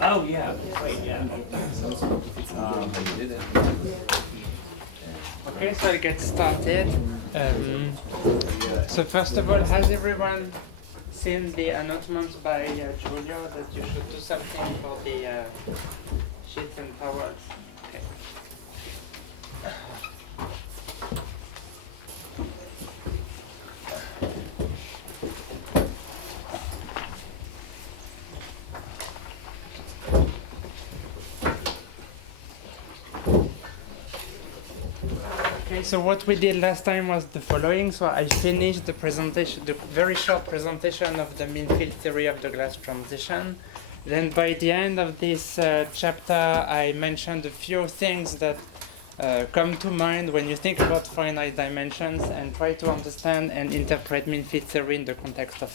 Oh yeah, wait, yeah. Okay, so I'll get started. So first of all, has everyone seen the announcement by Giulio that you should do something for the sheets and towels? Okay. Okay, so what we did last time was the following. So I finished the presentation, the very short presentation of the mean field theory of the glass transition. Then by the end of this chapter, I mentioned a few things that come to mind when you think about finite dimensions and try to understand and interpret mean field theory in the context of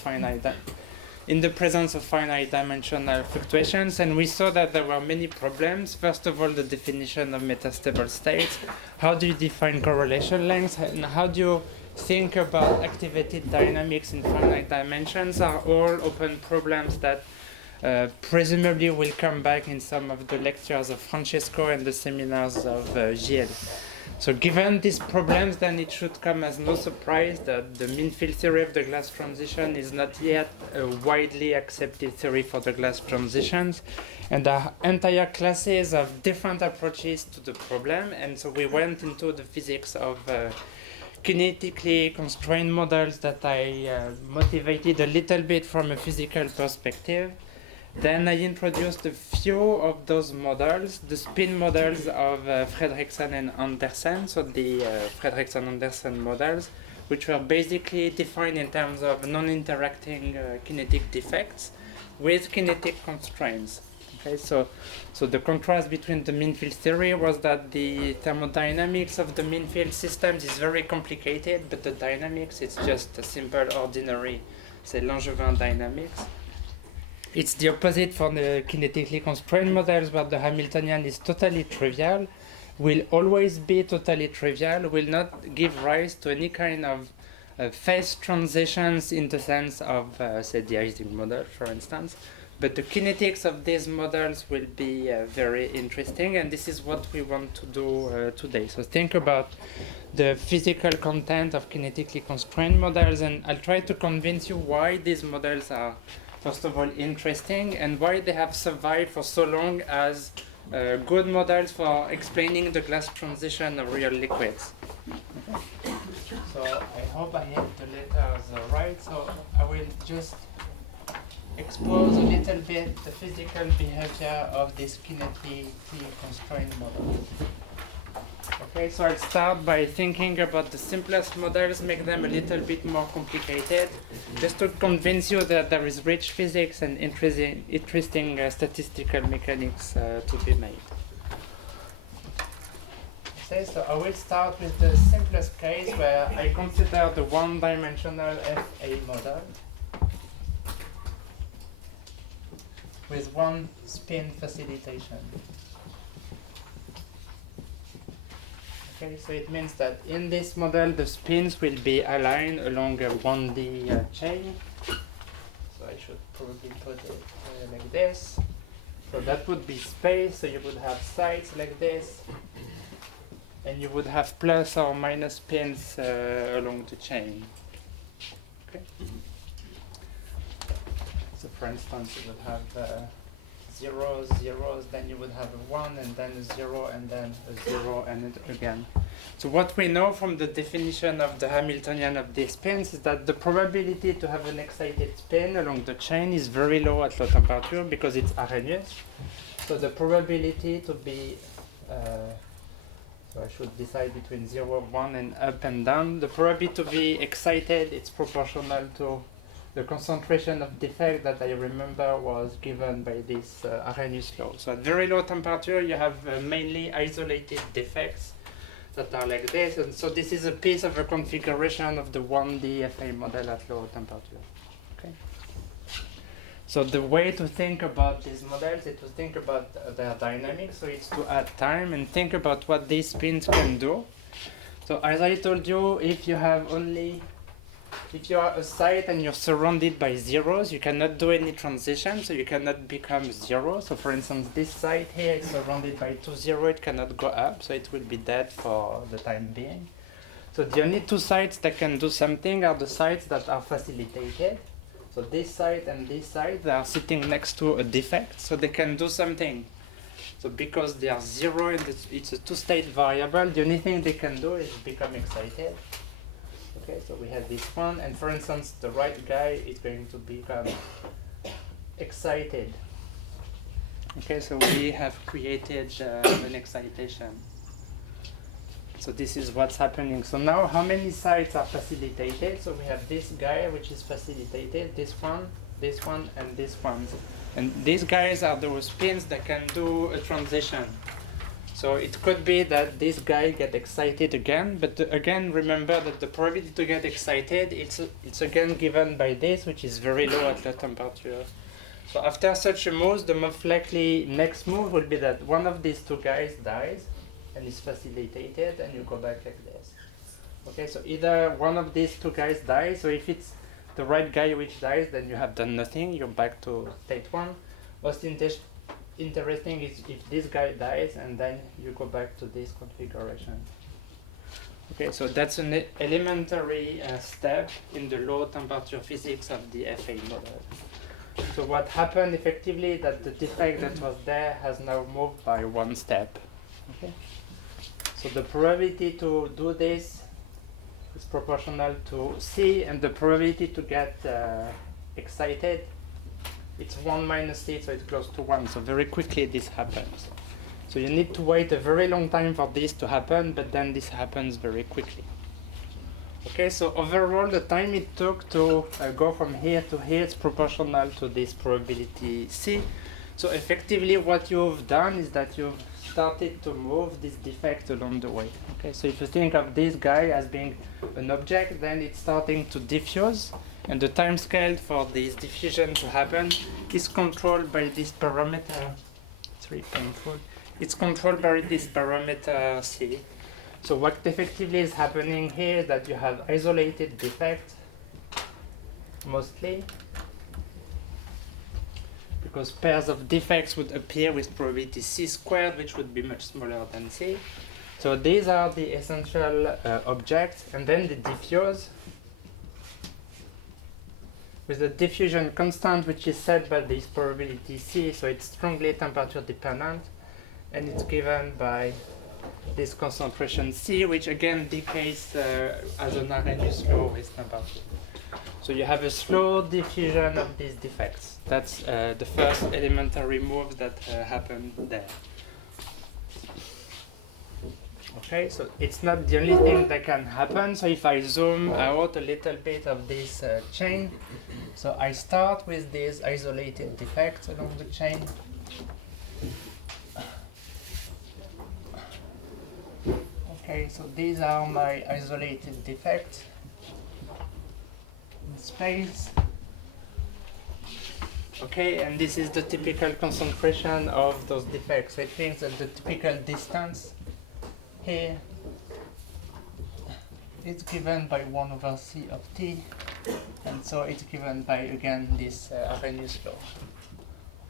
in the presence of finite dimensional fluctuations. And we saw that there were many problems. First of all, the definition of metastable states. How do you define correlation lengths? And how do you think about activated dynamics in finite dimensions are all open problems that presumably will come back in some of the lectures of Francesco and the seminars of Gilles. So given these problems, then it should come as no surprise that the mean field theory of the glass transition is not yet a widely accepted theory for the glass transitions. And there are entire classes of different approaches to the problem. And so we went into the physics of kinetically constrained models that I motivated a little bit from a physical perspective. Then I introduced a few of those models, the spin models of Fredriksson and Andersen, so the Fredriksson-Andersen models, which were basically defined in terms of non-interacting kinetic defects with kinetic constraints. Okay, so the contrast between the mean field theory was that the thermodynamics of the mean field systems is very complicated, but the dynamics is just a simple, ordinary, say, Langevin dynamics. It's the opposite for the kinetically constrained models, where the Hamiltonian is totally trivial, will always be totally trivial, will not give rise to any kind of phase transitions in the sense of, say, the Ising model, for instance. But the kinetics of these models will be very interesting, and this is what we want to do today. So think about the physical content of kinetically constrained models, and I'll try to convince you why these models are first of all interesting and why they have survived for so long as good models for explaining the glass transition of real liquids. Okay. So I hope I have the letters right. So I will just expose a little bit the physical behavior of this kinetically constrained model. Okay, so I'll start by thinking about the simplest models, make them a little bit more complicated, just to convince you that there is rich physics and interesting statistical mechanics to be made. Okay, so I will start with the simplest case where I consider the one-dimensional FA model with one spin facilitation. Okay, so it means that in this model, the spins will be aligned along a 1D chain. So I should probably put it like this. So that would be space, so you would have sides like this. And you would have plus or minus spins along the chain. Okay. So for instance, you would have zeros, zeros, then you would have a 1, and then a 0, and then a 0, and again. So what we know from the definition of the Hamiltonian of these spins is that the probability to have an excited spin along the chain is very low at low temperature because it's Arrhenius. So the probability to be, so I should decide between 0, 1, and up and down. The probability to be excited, it's proportional to the concentration of defect that I remember was given by this Arrhenius law. So at very low temperature, you have mainly isolated defects that are like this. And so this is a piece of a configuration of the 1D FA model at low temperature. Okay. So the way to think about these models is to think about their dynamics. So it's to add time and think about what these spins can do. So as I told you, if you have only if you are a site and you're surrounded by zeros, you cannot do any transition, so you cannot become 0. So for instance, this site here is surrounded by 2 0, it cannot go up, so it will be dead for the time being. So the only 2 sites that can do something are the sites that are facilitated. So this site and this site, they are sitting next to a defect, so they can do something. So because they are 0 and it's a 2-state variable, the only thing they can do is become excited. Okay, so we have this one, and for instance, the right guy is going to become excited. Okay, so we have created an excitation. So this is what's happening. So now how many sites are facilitated? So we have this guy which is facilitated, this one, and this one. And these guys are those pins that can do a transition. So it could be that this guy get excited again, but again remember that the probability to get excited, it's again given by this, which is very low at low temperature. So after such a move, the most likely next move will be that one of these 2 guys dies and is facilitated, and you go back like this. Okay, so either one of these 2 guys dies, so if it's the right guy which dies, then you have done nothing, you're back to state 1. Most interesting is if this guy dies, and then you go back to this configuration. Okay, so that's an elementary step in the low temperature physics of the FA model. So what happened effectively that the defect that was there has now moved by 1 step. Okay, so the probability to do this is proportional to C, and the probability to get excited, it's 1 minus C, so it's close to 1. So very quickly this happens. So you need to wait a very long time for this to happen, but then this happens very quickly. Okay, so overall the time it took to go from here to here is proportional to this probability C. So effectively what you've done is that you've started to move this defect along the way. Okay, so if you think of this guy as being an object, then it's starting to diffuse, and the time scale for this diffusion to happen is controlled by this parameter. It's really painful. It's controlled by this parameter C. So what effectively is happening here is that you have isolated defect, mostly, because pairs of defects would appear with probability C squared, which would be much smaller than C. So these are the essential objects, and then the diffuse with the diffusion constant, which is set by this probability C, so it's strongly temperature dependent, and it's given by this concentration C, which again decays as an RNU slow with temperature. So you have a slow diffusion of these defects. That's the first elementary move that happened there. Okay, so it's not the only thing that can happen. So if I zoom out a little bit of this chain, so I start with these isolated defects along the chain. Okay, so these are my isolated defects in space. Okay, and this is the typical concentration of those defects. So it means that the typical distance here is given by 1 over C of t, and so it's given by, again, this Arrhenius law.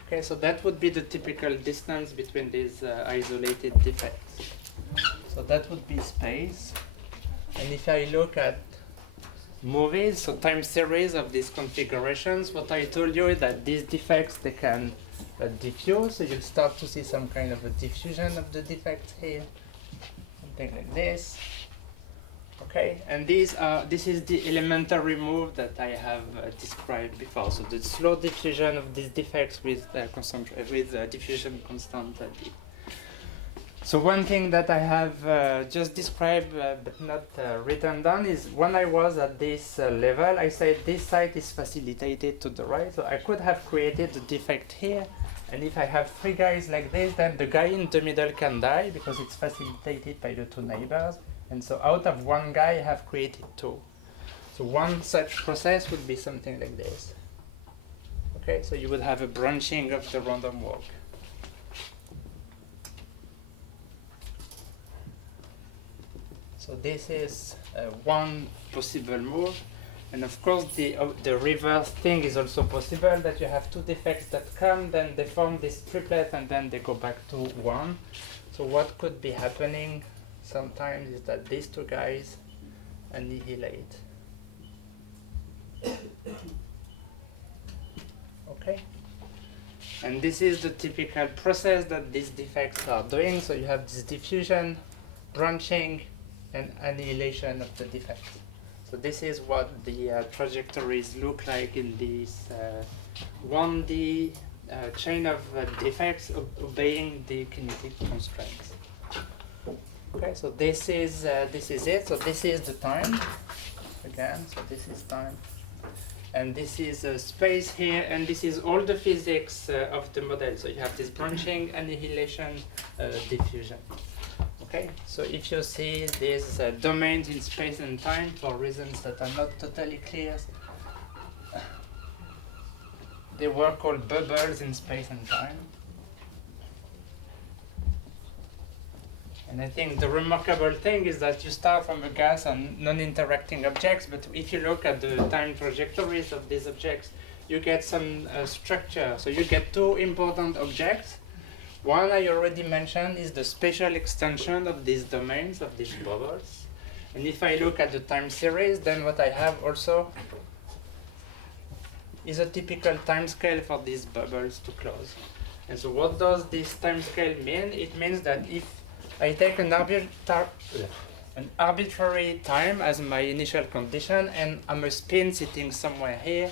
Okay, so that would be the typical distance between these isolated defects. So that would be space. And if I look at movies, so time series of these configurations, what I told you is that these defects, they can diffuse, so you'll start to see some kind of a diffusion of the defects here, something like this. Okay, and this is the elementary move that I have described before. So the slow diffusion of these defects with diffusion constant D. So one thing that I have just described but not written down is when I was at this level, I said this site is facilitated to the right. So I could have created the defect here, and if I have 3 guys like this, then the guy in the middle can die because it's facilitated by the 2 neighbors. And so out of 1 guy, I have created 2. So one such process would be something like this. Okay, so you would have a branching of the random walk. So this is one possible move. And of course, the reverse thing is also possible, that you have two defects that come, then they form this triplet, and then they go back to one. So what could be happening sometimes is that these two guys annihilate. Okay? And this is the typical process that these defects are doing. So you have this diffusion, branching, and annihilation of the defect. So this is what the trajectories look like in this 1D chain of defects obeying the kinetic constraints. Okay, so this is it. So this is the time again. So this is time, and this is space here, and this is all the physics of the model. So you have this branching, annihilation, diffusion. Okay, so if you see these domains in space and time for reasons that are not totally clear, they were called bubbles in space and time. And I think the remarkable thing is that you start from a gas and non-interacting objects, but if you look at the time trajectories of these objects, you get some structure. So you get two important objects. One I already mentioned is the spatial extension of these domains, of these bubbles. And if I look at the time series, then what I have also is a typical time scale for these bubbles to close. And so what does this time scale mean? It means that if I take an arbitrary time as my initial condition, and I'm a spin sitting somewhere here,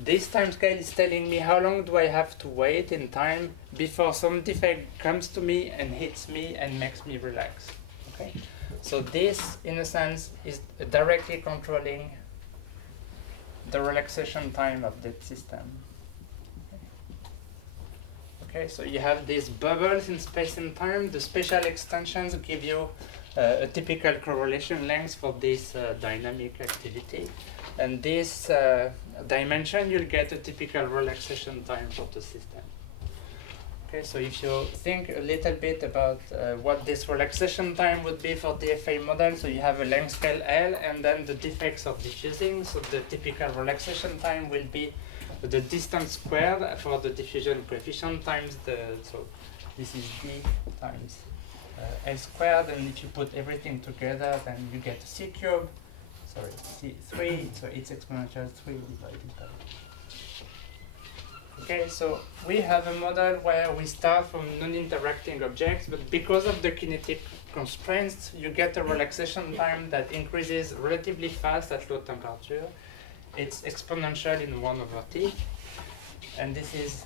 this time scale is telling me how long do I have to wait in time before some defect comes to me and hits me and makes me relax. Okay? So this, in a sense, is directly controlling the relaxation time of that system. Okay, so you have these bubbles in space and time. The spatial extensions give you a typical correlation length for this dynamic activity. And this dimension, you'll get a typical relaxation time for the system. Okay, so if you think a little bit about what this relaxation time would be for the FA model, so you have a length scale L, and then the defects of diffusing. So the typical relaxation time will be the distance squared for the diffusion coefficient times so this is D times L squared, and if you put everything together, then you get C cubed. Sorry, C3, so it's exponential 3 divided by. Okay, so we have a model where we start from non-interacting objects, but because of the kinetic constraints, you get a relaxation time that increases relatively fast at low temperature. It's exponential in 1/t, and this is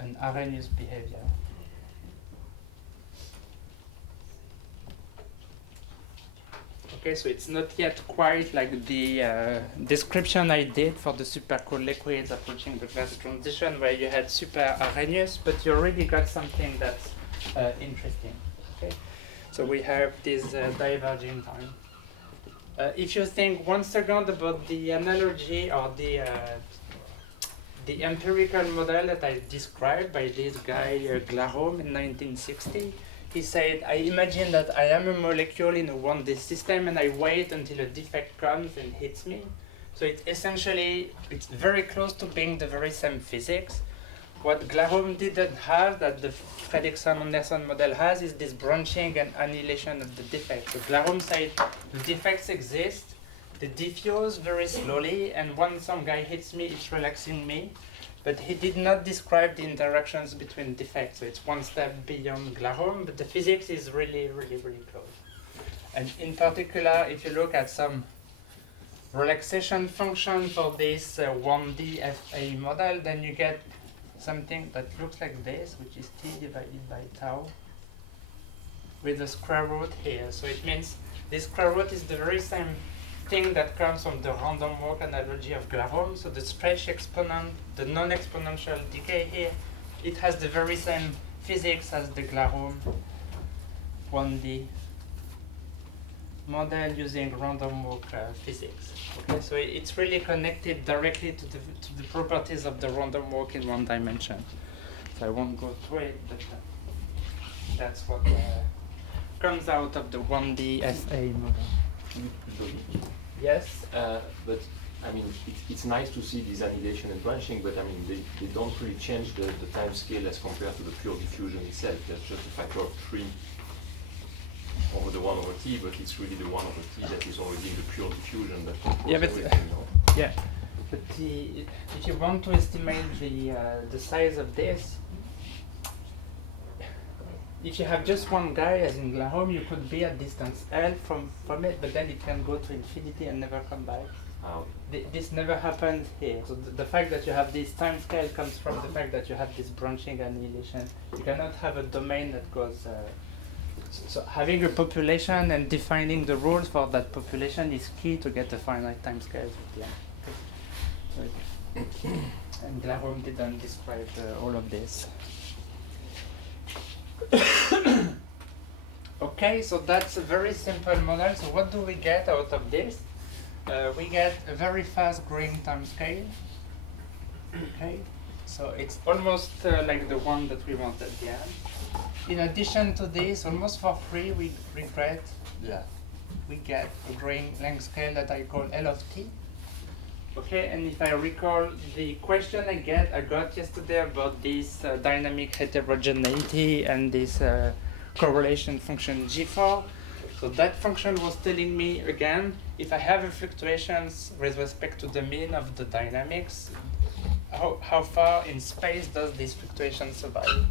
an Arrhenius behavior. Okay, so it's not yet quite like the description I did for the supercooled liquids approaching the glass transition, where you had super Arrhenius, but you already got something that's interesting. Okay, so we have this diverging time. If you think 1 second about the analogy or the empirical model that I described by this guy Glarom in 1960, he said, I imagine that I am a molecule in a 1D system and I wait until a defect comes and hits me. So it's very close to being the very same physics. What Glarom didn't have, that the Fredrickson-Anderson model has, is this branching and annihilation of the defects. So Glarom said the defects exist, they diffuse very slowly, and when some guy hits me, it's relaxing me. But he did not describe the interactions between defects, so it's one step beyond Glarom, but the physics is really, really, really close. And in particular, if you look at some relaxation function for this 1D FA model, then you get something that looks like this, which is T divided by tau, with a square root here. So it means this square root is the very same thing that comes from the random walk analogy of Glarom. So the stretch exponent, the non-exponential decay here, it has the very same physics as the Glarom 1D model using random walk physics. Okay, so it's really connected directly to the properties of the random walk in one dimension. So I won't go through it, but that's what comes out of the 1D FA model. Yes? But I mean, it's nice to see this annihilation and branching, but I mean, they don't really change the time scale as compared to the pure diffusion itself. That's just a factor of 3 over the 1 over t, but it's really the 1 over t that is already in the pure diffusion that controls everything, no? Yeah, but if you want to estimate the size of this, if you have just one guy, as in Lahom, you could be at distance L from it, but then it can go to infinity and never come back. This never happens here. So the fact that you have this time scale comes from the fact that you have this branching annihilation. You cannot have a domain that goes. So having a population and defining the rules for that population is key to get a finite time scale at the end. So and Lahom didn't describe all of this. Okay, so that's a very simple model. So what do we get out of this? We get a very fast growing time scale. Okay, so it's almost like the one that we want at the end. In addition to this, almost for free, we get a growing length scale that I call L of t. Okay, and if I recall the question I got yesterday about this dynamic heterogeneity and this correlation function G4, so that function was telling me again, if I have a fluctuations with respect to the mean of the dynamics, how far in space does this fluctuation survive?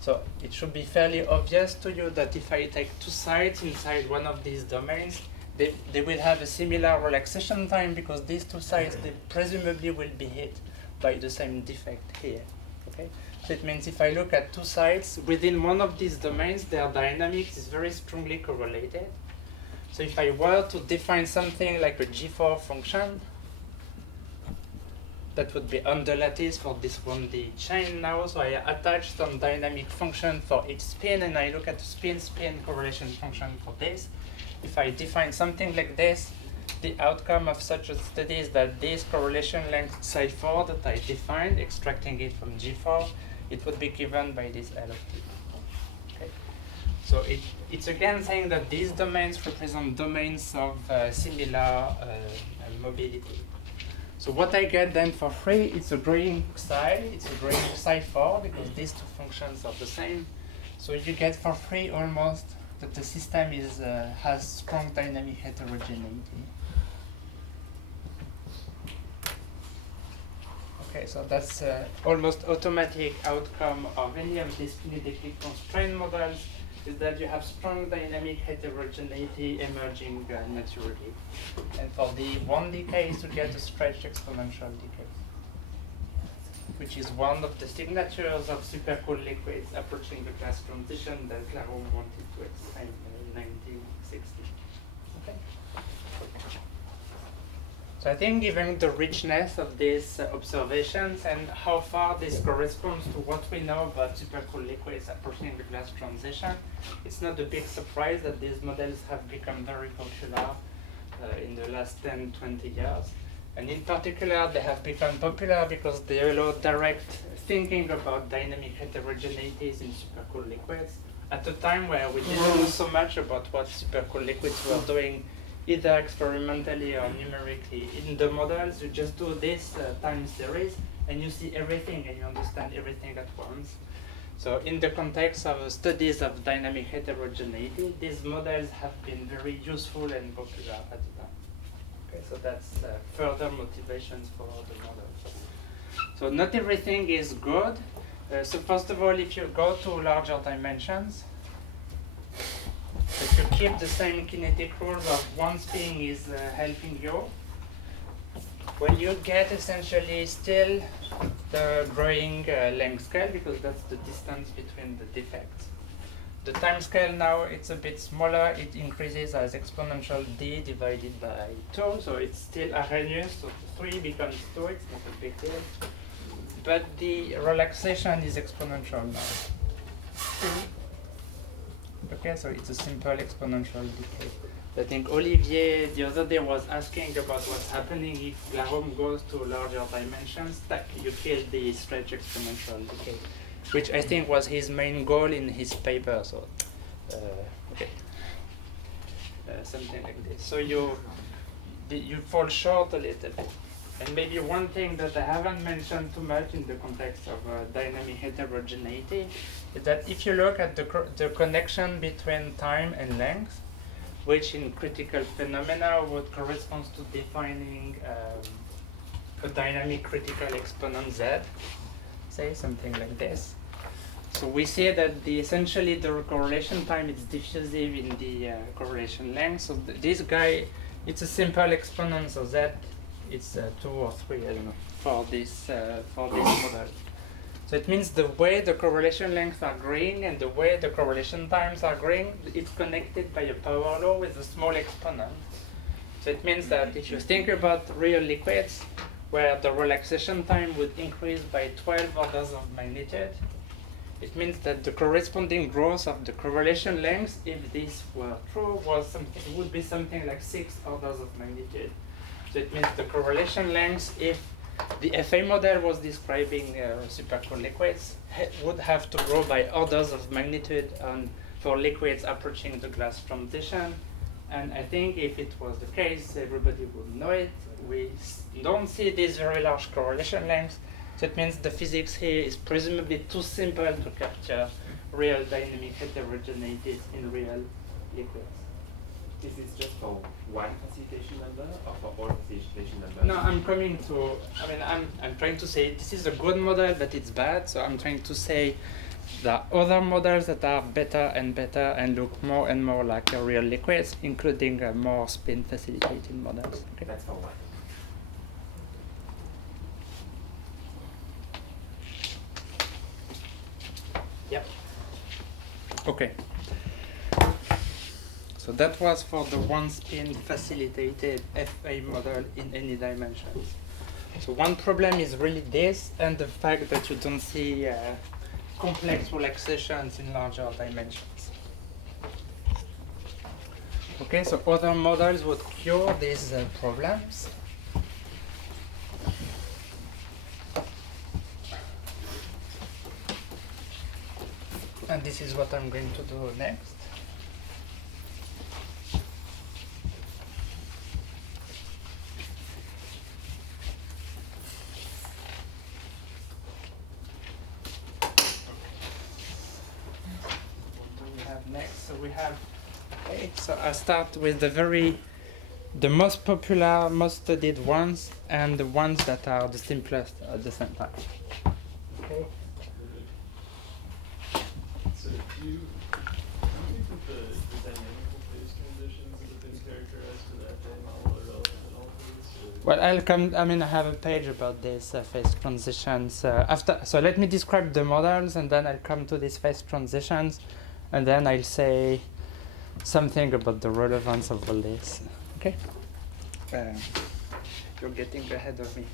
So it should be fairly obvious to you that if I take 2 sites inside one of these domains, they will have a similar relaxation time because these 2 sites, they presumably will be hit by the same defect here. Okay? So it means if I look at 2 sites, within one of these domains, their dynamics is very strongly correlated. So if I were to define something like a G4 function, that would be on the lattice for this 1D chain now. So I attach some dynamic function for each spin, and I look at the spin-spin correlation function for this. If I define something like this, the outcome of such a study is that this correlation length psi 4 that I defined, extracting it from G4, it would be given by this L of t. Okay. So it's again saying that these domains represent domains of similar mobility. So what I get then for free, it's a growing psi, it's a growing psi 4 because these 2 functions are the same. So you get for free almost that the system has strong dynamic heterogeneity. Okay, so that's almost automatic outcome of any of these kinetically constrained models is that you have strong dynamic heterogeneity emerging naturally. And for the 1D case, you get a stretched exponential decay, which is one of the signatures of supercooled liquids approaching the class transition that Lahom wanted to explain in 1960. Okay. So I think given the richness of these observations and how far this corresponds to what we know about supercooled liquids approaching the glass transition, it's not a big surprise that these models have become very popular in the last 10, 20 years. And in particular, they have become popular because they allow direct thinking about dynamic heterogeneities in supercooled liquids at a time where we didn't know so much about what supercooled liquids were doing either experimentally or numerically. In the models, you just do this time series and you see everything and you understand everything at once. So in the context of studies of dynamic heterogeneity, these models have been very useful and popular at the time. Okay, so that's further motivations for the models. So not everything is good. So first of all, if you go to larger dimensions, if you keep the same kinetic rules of one spin is helping you, well, you get essentially still the growing length scale because that's the distance between the defects. The time scale now, it's a bit smaller. It increases as exponential d divided by 2, so it's still Arrhenius, so 3 becomes 2, it's not a big deal. But the relaxation is exponential now. Okay, so it's a simple exponential decay. I think Olivier the other day was asking about what's happening if Lahom goes to larger dimensions, that you kill the stretch exponential decay, which I think was his main goal in his paper. So, okay, something like this. So you fall short a little bit. And maybe one thing that I haven't mentioned too much in the context of dynamic heterogeneity is that if you look at the connection between time and length, which in critical phenomena would correspond to defining a dynamic critical exponent z, say something like this. So we say that essentially the correlation time is diffusive in the correlation length. So this guy, it's a simple exponent, so z it's 2 or 3, I don't know, for this model. So it means the way the correlation lengths are growing and the way the correlation times are growing, it's connected by a power law with a small exponent. So it means that if you think about real liquids, where the relaxation time would increase by 12 orders of magnitude, it means that the corresponding growth of the correlation length, if this were true, would be something like 6 orders of magnitude. So it means the correlation length, if the FA model was describing supercool liquids, would have to grow by orders of magnitude for liquids approaching the glass transition. And I think if it was the case, everybody would know it. We don't see this very large correlation length. So it means the physics here is presumably too simple to capture real dynamic heterogeneity in real liquids. Is this just for one facilitation number or for all facilitation numbers? No, I'm trying to say this is a good model, but it's bad. So I'm trying to say there are other models that are better and better and look more and more like real liquids, including more spin facilitated models. Okay. That's for one. Yep. Okay. So that was for the one spin facilitated FA model in any dimensions. So one problem is really this and the fact that you don't see complex relaxations in larger dimensions. Okay, so other models would cure these problems. And this is what I'm going to do next. So we have, okay, so I start with the most popular, most studied ones, and the ones that are the simplest at the same time. Okay. So do you think that the dynamical phase transitions that have been characterized to that FA model are relevant at all for this? Well, I have a page about this phase transitions after. So let me describe the models, and then I'll come to these phase transitions. And then I'll say something about the relevance of all this. Okay? You're getting ahead of me.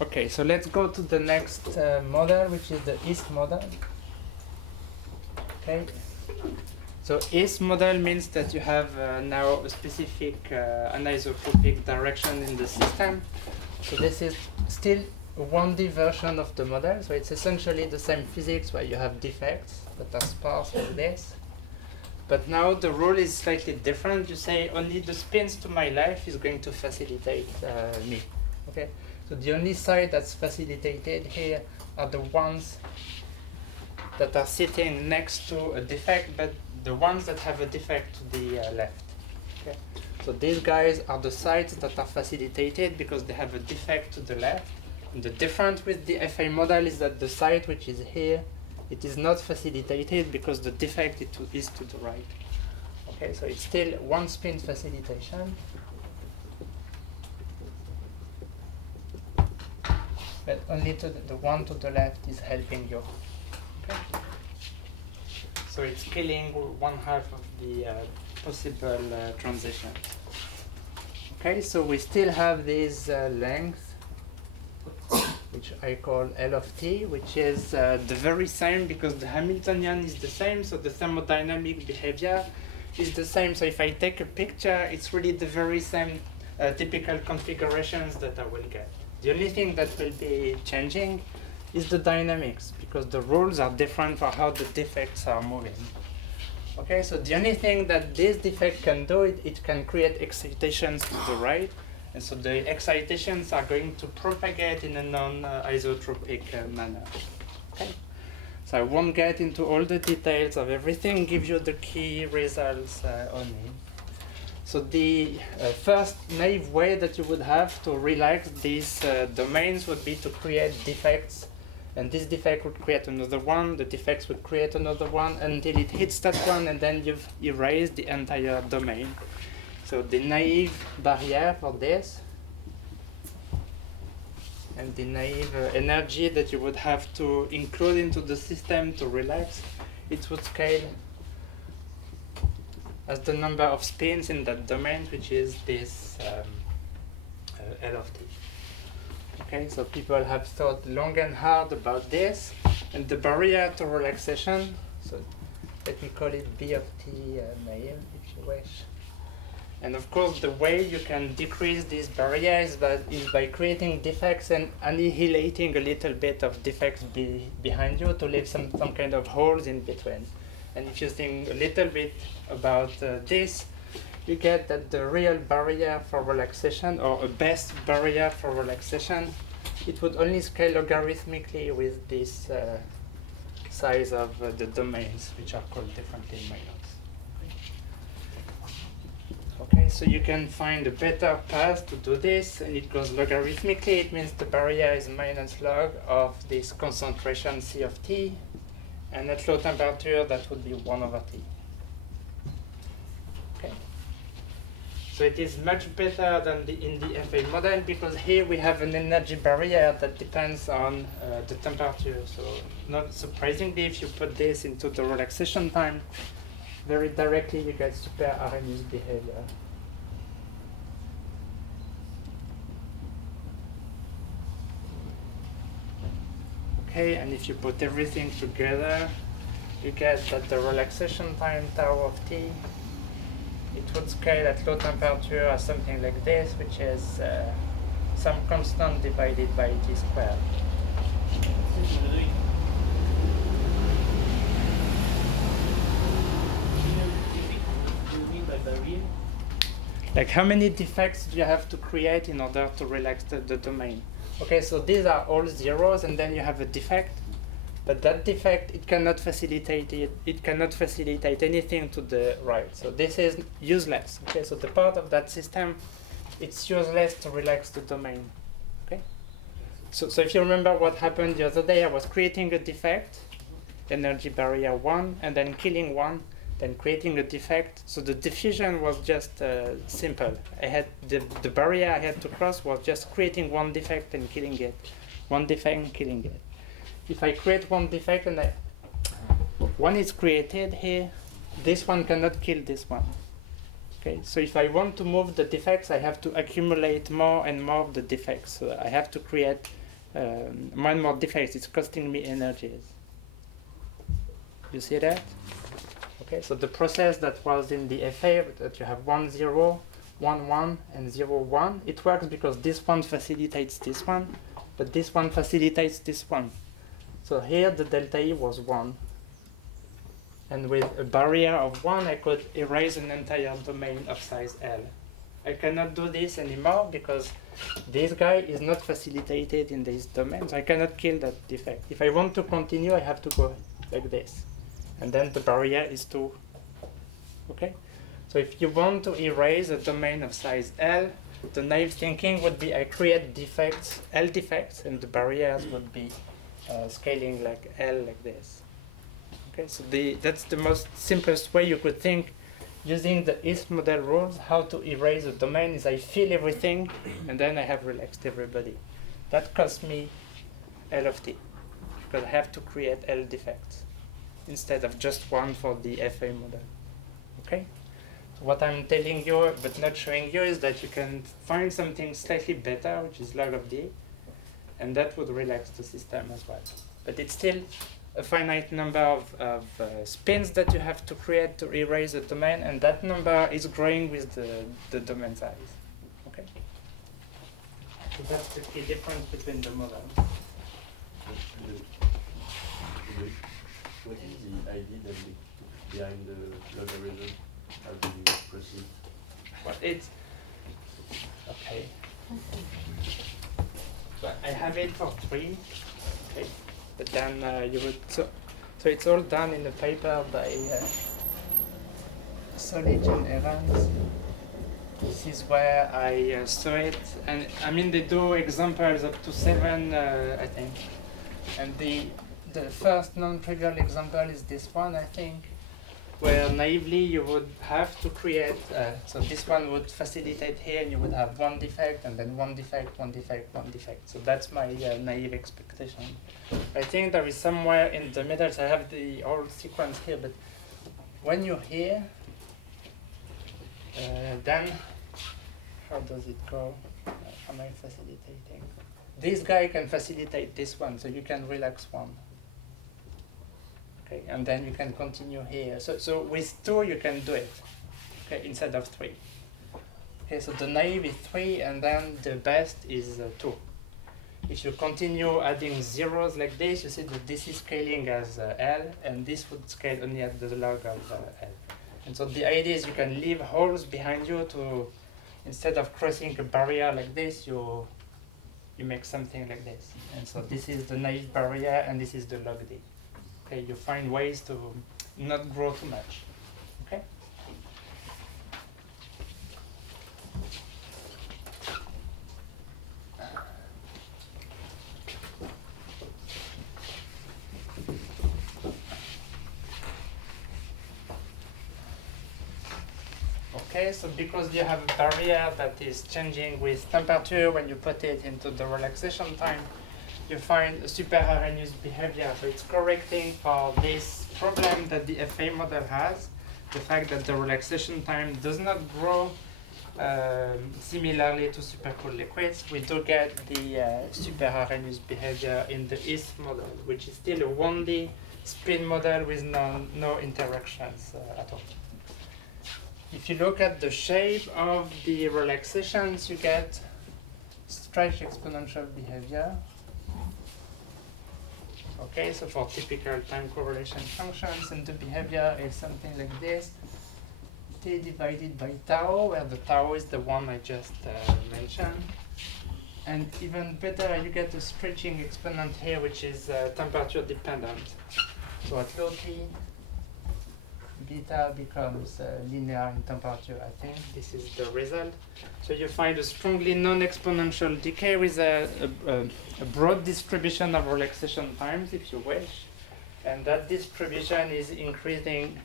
Okay, so let's go to the next model, which is the East model. Okay? So East model means that you have now a specific anisotropic direction in the system. So this is still a 1D version of the model, so it's essentially the same physics where you have defects that are sparse like this. But now the rule is slightly different. You say only the spins to my left is going to facilitate me. Okay, so the only side that's facilitated here are the ones that are sitting next to a defect, but the ones that have a defect to the left. Okay, so these guys are the sides that are facilitated because they have a defect to the left. And the difference with the FA model is that the side which is here, it is not facilitated because the defect is to the right. Okay, so it's still one spin facilitation. But only to the one to the left is helping you. Okay. So it's killing 1/2 of the possible transitions. Okay, so we still have this length, which I call L of t, which is the very same because the Hamiltonian is the same, so the thermodynamic behavior is the same. So if I take a picture, it's really the very same typical configurations that I will get. The only thing that will be changing is the dynamics, because the rules are different for how the defects are moving. Okay, so the only thing that this defect can do, it can create excitations to the right, And so the excitations are going to propagate in a non-isotropic manner. Okay? So I won't get into all the details of everything, give you the key results only. So the first naive way that you would have to relax these domains would be to create defects. And this defect would create another one, the defects would create another one until it hits that one, and then you've erased the entire domain. So the naive barrier for this, and the naive energy that you would have to include into the system to relax, it would scale as the number of spins in that domain, which is this L of t. Okay, so people have thought long and hard about this, and the barrier to relaxation, so let me call it B of t naive, if you wish. And of course, the way you can decrease this barrier is by creating defects and annihilating a little bit of defects behind you to leave some kind of holes in between. And if you think a little bit about this, you get that the real barrier for relaxation, or a best barrier for relaxation, it would only scale logarithmically with this size of the domains, which are called differently minus. Okay, so you can find a better path to do this, and it goes logarithmically. It means the barrier is minus log of this concentration C of t, and at low temperature, that would be 1 over t. Okay. So it is much better than in the FA model, because here we have an energy barrier that depends on the temperature. So not surprisingly, if you put this into the relaxation time, very directly you get super Arrhenius behavior. Okay, and if you put everything together, you get that the relaxation time tau of t, it would scale at low temperature as something like this, which is some constant divided by t squared. Like how many defects do you have to create in order to relax the domain? Okay, so these are all zeros, and then you have a defect, but that defect, it cannot facilitate it cannot facilitate anything to the right. So this is useless. Okay, so the part of that system, it's useless to relax the domain. Okay, so if you remember what happened the other day, I was creating a defect, energy barrier 1, and then killing one, then creating a defect. So the diffusion was just simple. I had the barrier I had to cross was just creating one defect and killing it, one defect and killing it. If I create one defect and one is created here, this one cannot kill this one. Okay, so if I want to move the defects, I have to accumulate more and more of the defects. So I have to create more and more defects. It's costing me energies. You see that? Okay, so the process that was in the FA, that you have 1, 0, 1, 1, and 0, 1, it works because this one facilitates this one, but this one facilitates this one. So here the delta E was 1. And with a barrier of 1, I could erase an entire domain of size L. I cannot do this anymore because this guy is not facilitated in this domain, so I cannot kill that defect. If I want to continue, I have to go like this. And then the barrier is 2. Okay? So if you want to erase a domain of size L, the naive thinking would be I create defects, L defects, and the barriers would be scaling like L like this. Okay, so that's the most simplest way you could think using the East model rules how to erase a domain is I fill everything and then I have relaxed everybody. That costs me L of t because I have to create L defects instead of just one for the FA model. Okay? So what I'm telling you but not showing you is that you can find something slightly better, which is log of d, and that would relax the system as well. But it's still a finite number of spins that you have to create to erase a domain, and that number is growing with the domain size. Okay? So that's the key difference between the models. What is the idea that behind the logarithm? How do you proceed? Well, it's okay. have it for 3, okay? But then you would, so it's all done in the paper by Solich and Evans. This is where I saw it, and I mean they do examples up to 7, I think. And the first non-trivial example is this one, I think, where naively you would have to create, so this one would facilitate here, and you would have one defect, and then one defect, one defect, one defect. So that's my naive expectation. I think there is somewhere in the middle, so I have the whole sequence here, but when you're here, then, how does it go? Am I facilitating? This guy can facilitate this one, so you can relax one. Okay, and then you can continue here. So with 2 you can do it, okay, instead of 3. Okay, so the naive is 3, and then the best is 2. If you continue adding zeros like this, you see that this is scaling as L, and this would scale only at the log of L. And so the idea is you can leave holes behind you to, instead of crossing a barrier like this, you make something like this. And so this is the naive barrier, and this is the log D. Okay, you find ways to not grow too much. Okay. Okay, so because you have a barrier that is changing with temperature when you put it into the relaxation time, you find a super harmonious behavior. So it's correcting for this problem that the FA model has, the fact that the relaxation time does not grow similarly to super cool liquids. We do get the super harmonious behavior in the ETH model, which is still a 1D spin model with no interactions at all. If you look at the shape of the relaxations, you get stretch exponential behavior. Okay, so for typical time correlation functions, and the behavior is something like this. T divided by tau, where the tau is the one I just mentioned. And even better, you get a stretching exponent here, which is temperature dependent. So at low T, beta becomes linear in temperature, I think. This is the result. So you find a strongly non-exponential decay with a broad distribution of relaxation times, if you wish. And that distribution is increasing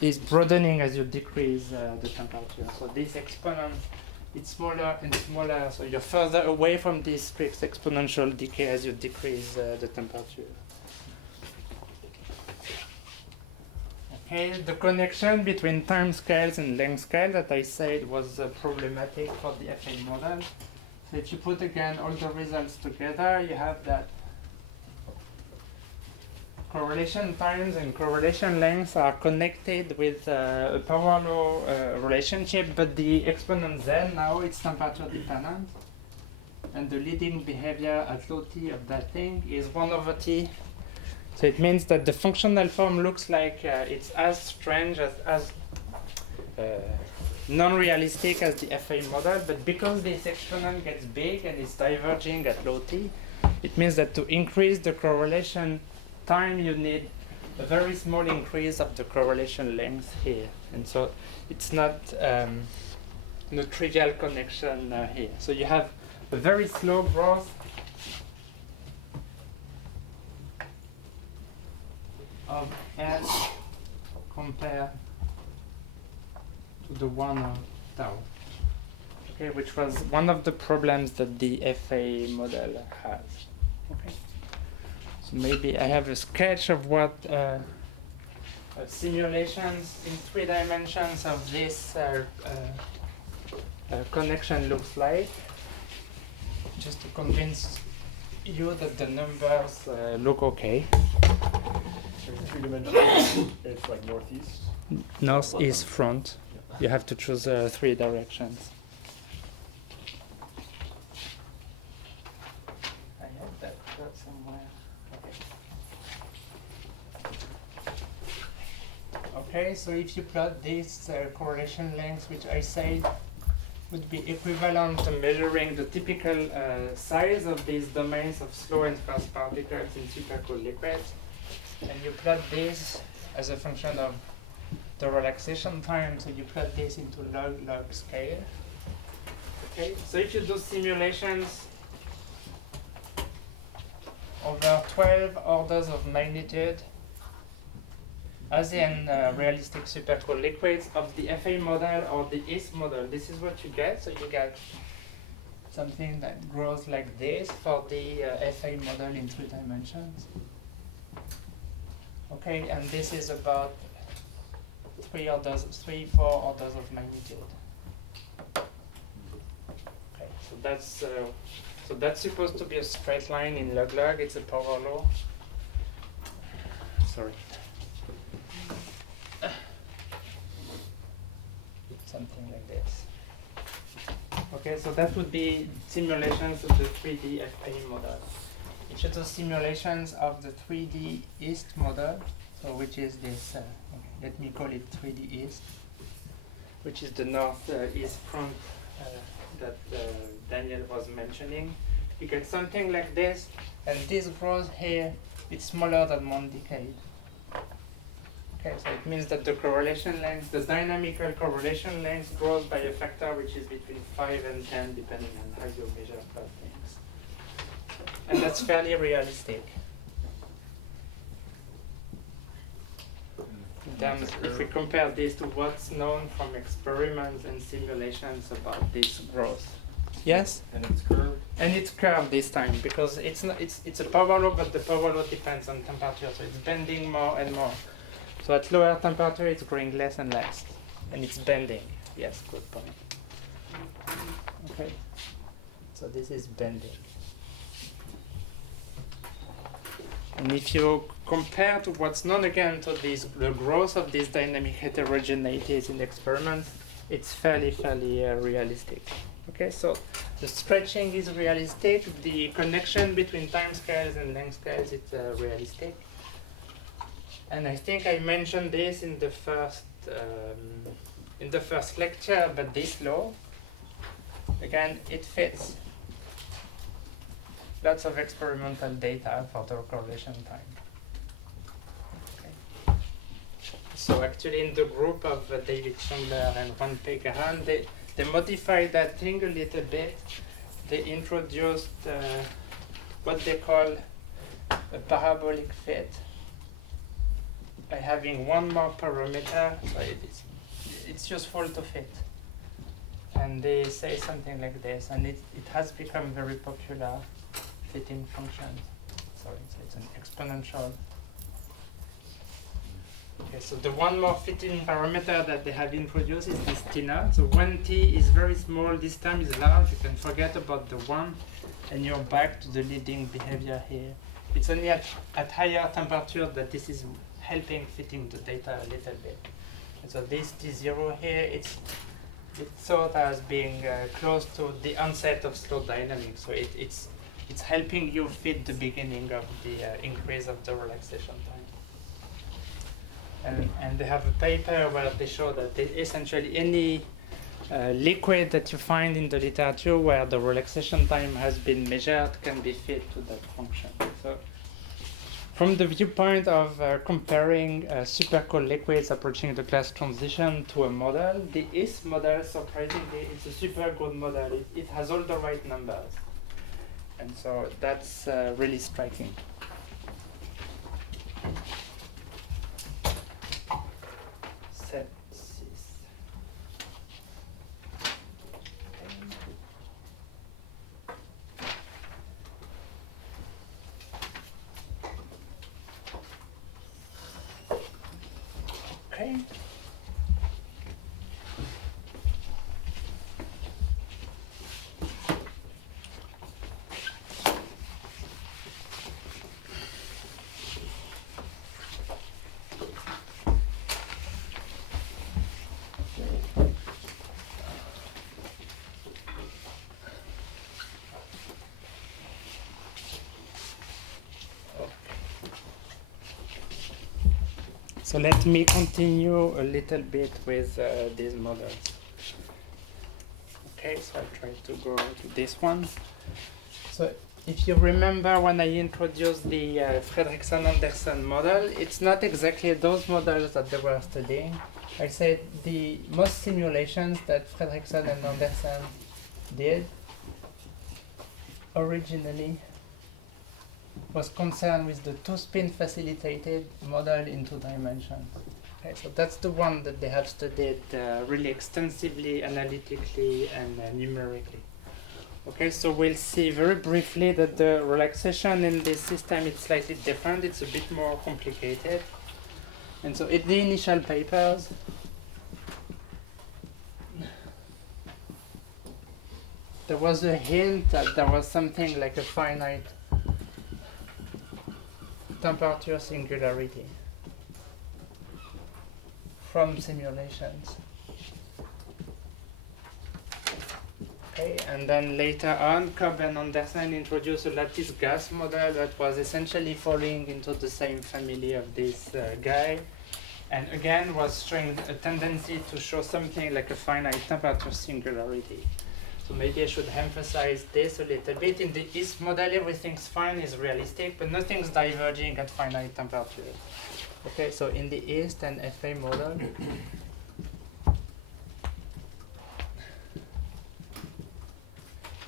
is broadening as you decrease the temperature. So this exponent, it's smaller and smaller, so you're further away from this strict exponential decay as you decrease the temperature. Okay, the connection between time scales and length scale that I said was problematic for the FA model. So if you put again all the results together, you have that correlation times and correlation lengths are connected with a power law relationship, but the exponent z now it's temperature dependent, and the leading behavior at low T of that thing is 1/T. So it means that the functional form looks like it's as strange, as non-realistic as the FA model, but because this exponent gets big and is diverging at low T, it means that to increase the correlation time, you need a very small increase of the correlation length here. And so it's not no trivial connection here. So you have a very slow growth of S compared to the 1 of tau, okay, which was one of the problems that the FA model has. Okay, so maybe I have a sketch of what simulations in 3 dimensions of this connection looks like, just to convince you that the numbers look okay. 3 dimensions, it's like northeast. North, east, front. You have to choose 3 directions. I have that plot somewhere. Okay. Okay, so if you plot this correlation length, which I said would be equivalent to measuring the typical size of these domains of slow and fast particles in supercooled liquids. And you plot this as a function of the relaxation time, so you plot this into log scale. Okay, so if you do simulations over 12 orders of magnitude, as in realistic supercooled liquids of the FA model or the IST model, this is what you get. So you get something that grows like this for the FA model in 3 dimensions. Okay, and this is about 3, 4 orders of magnitude. Okay, so that's supposed to be a straight line in log-log. It's a power law. Sorry. Something like this. Okay, so that would be simulations of the 3D FA model. If you do simulations of the 3D IST model, so which is this, let me call it 3D IST, which is the north-east front that Daniel was mentioning, you get something like this, and this grows here, it's smaller than 1 decade. Okay, so it means that the correlation length, the dynamical correlation length grows by a factor which is between 5 and 10, depending on how you measure things. And that's fairly realistic. In terms, if we compare this to what's known from experiments and simulations about this growth. Yes? And it's curved? And it's curved this time, because it's a power law, but the power law depends on temperature, so it's bending more and more. So at lower temperature, it's growing less and less, and it's bending. Yes, good point. Okay, so this is bending. And if you compare to what's known again to the growth of these dynamic heterogeneities in experiments, it's fairly realistic. Okay, so the stretching is realistic. The connection between time scales and length scales is realistic. And I think I mentioned this in the first lecture, but this law, again, it fits. Lots of experimental data for the correlation time. Okay. So actually in the group of David Chandler and Juan Pegaran, they modified that thing a little bit. They introduced what they call a parabolic fit, by having one more parameter, so it's useful to fit. And they say something like this, and it has become very popular, fitting functions. Sorry, so it's an exponential. Okay, so the one more fitting parameter that they have introduced is this t naught. So when t is very small, this time is large, you can forget about the 1, and you're back to the leading behavior here. It's only at higher temperature that this is helping fitting the data a little bit. And so this T0 here, it's thought as being close to the onset of slow dynamics. So it's helping you fit the beginning of the increase of the relaxation time. And they have a paper where they show that essentially any liquid that you find in the literature where the relaxation time has been measured can be fit to that function. So from the viewpoint of comparing supercooled liquids approaching the class transition to a model, the IST model, surprisingly, is a super good model. It has all the right numbers. And so that's really striking. Set cis. Okay. So let me continue a little bit with these models. Okay, so I'll try to go to this one. So if you remember when I introduced the Fredrickson-Anderson model, it's not exactly those models that they were studying. I said the most simulations that Fredrickson and Anderson did originally was concerned with the two-spin facilitated model in 2 dimensions. Okay, so that's the one that they have studied really extensively, analytically, and numerically. Okay, so we'll see very briefly that the relaxation in this system is slightly different. It's a bit more complicated. And so in the initial papers, there was a hint that there was something like a finite temperature singularity from simulations. Okay, and then later on, Cobb and Anderson introduced a lattice gas model that was essentially falling into the same family of this guy, and again was showing a tendency to show something like a finite temperature singularity. So maybe I should emphasize this a little bit. In the East model, everything's fine, is realistic, but nothing's diverging at finite temperature. Okay, so in the East and FA model,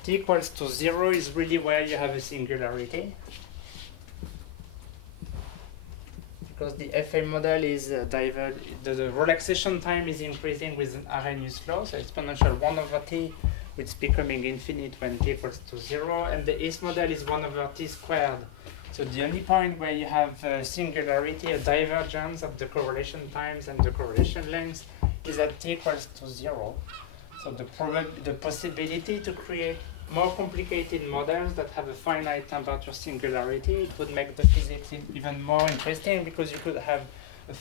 T equals to 0 is really where you have a singularity. Because the FA model is the relaxation time is increasing with an Arrhenius law, so exponential 1 over t, which is becoming infinite when t equals to 0, and the East model is 1 over t squared. So the only point where you have a singularity, a divergence of the correlation times and the correlation lengths, is at t equals to 0. So the possibility to create more complicated models that have a finite temperature singularity, it would make the physics even more interesting, because you could have a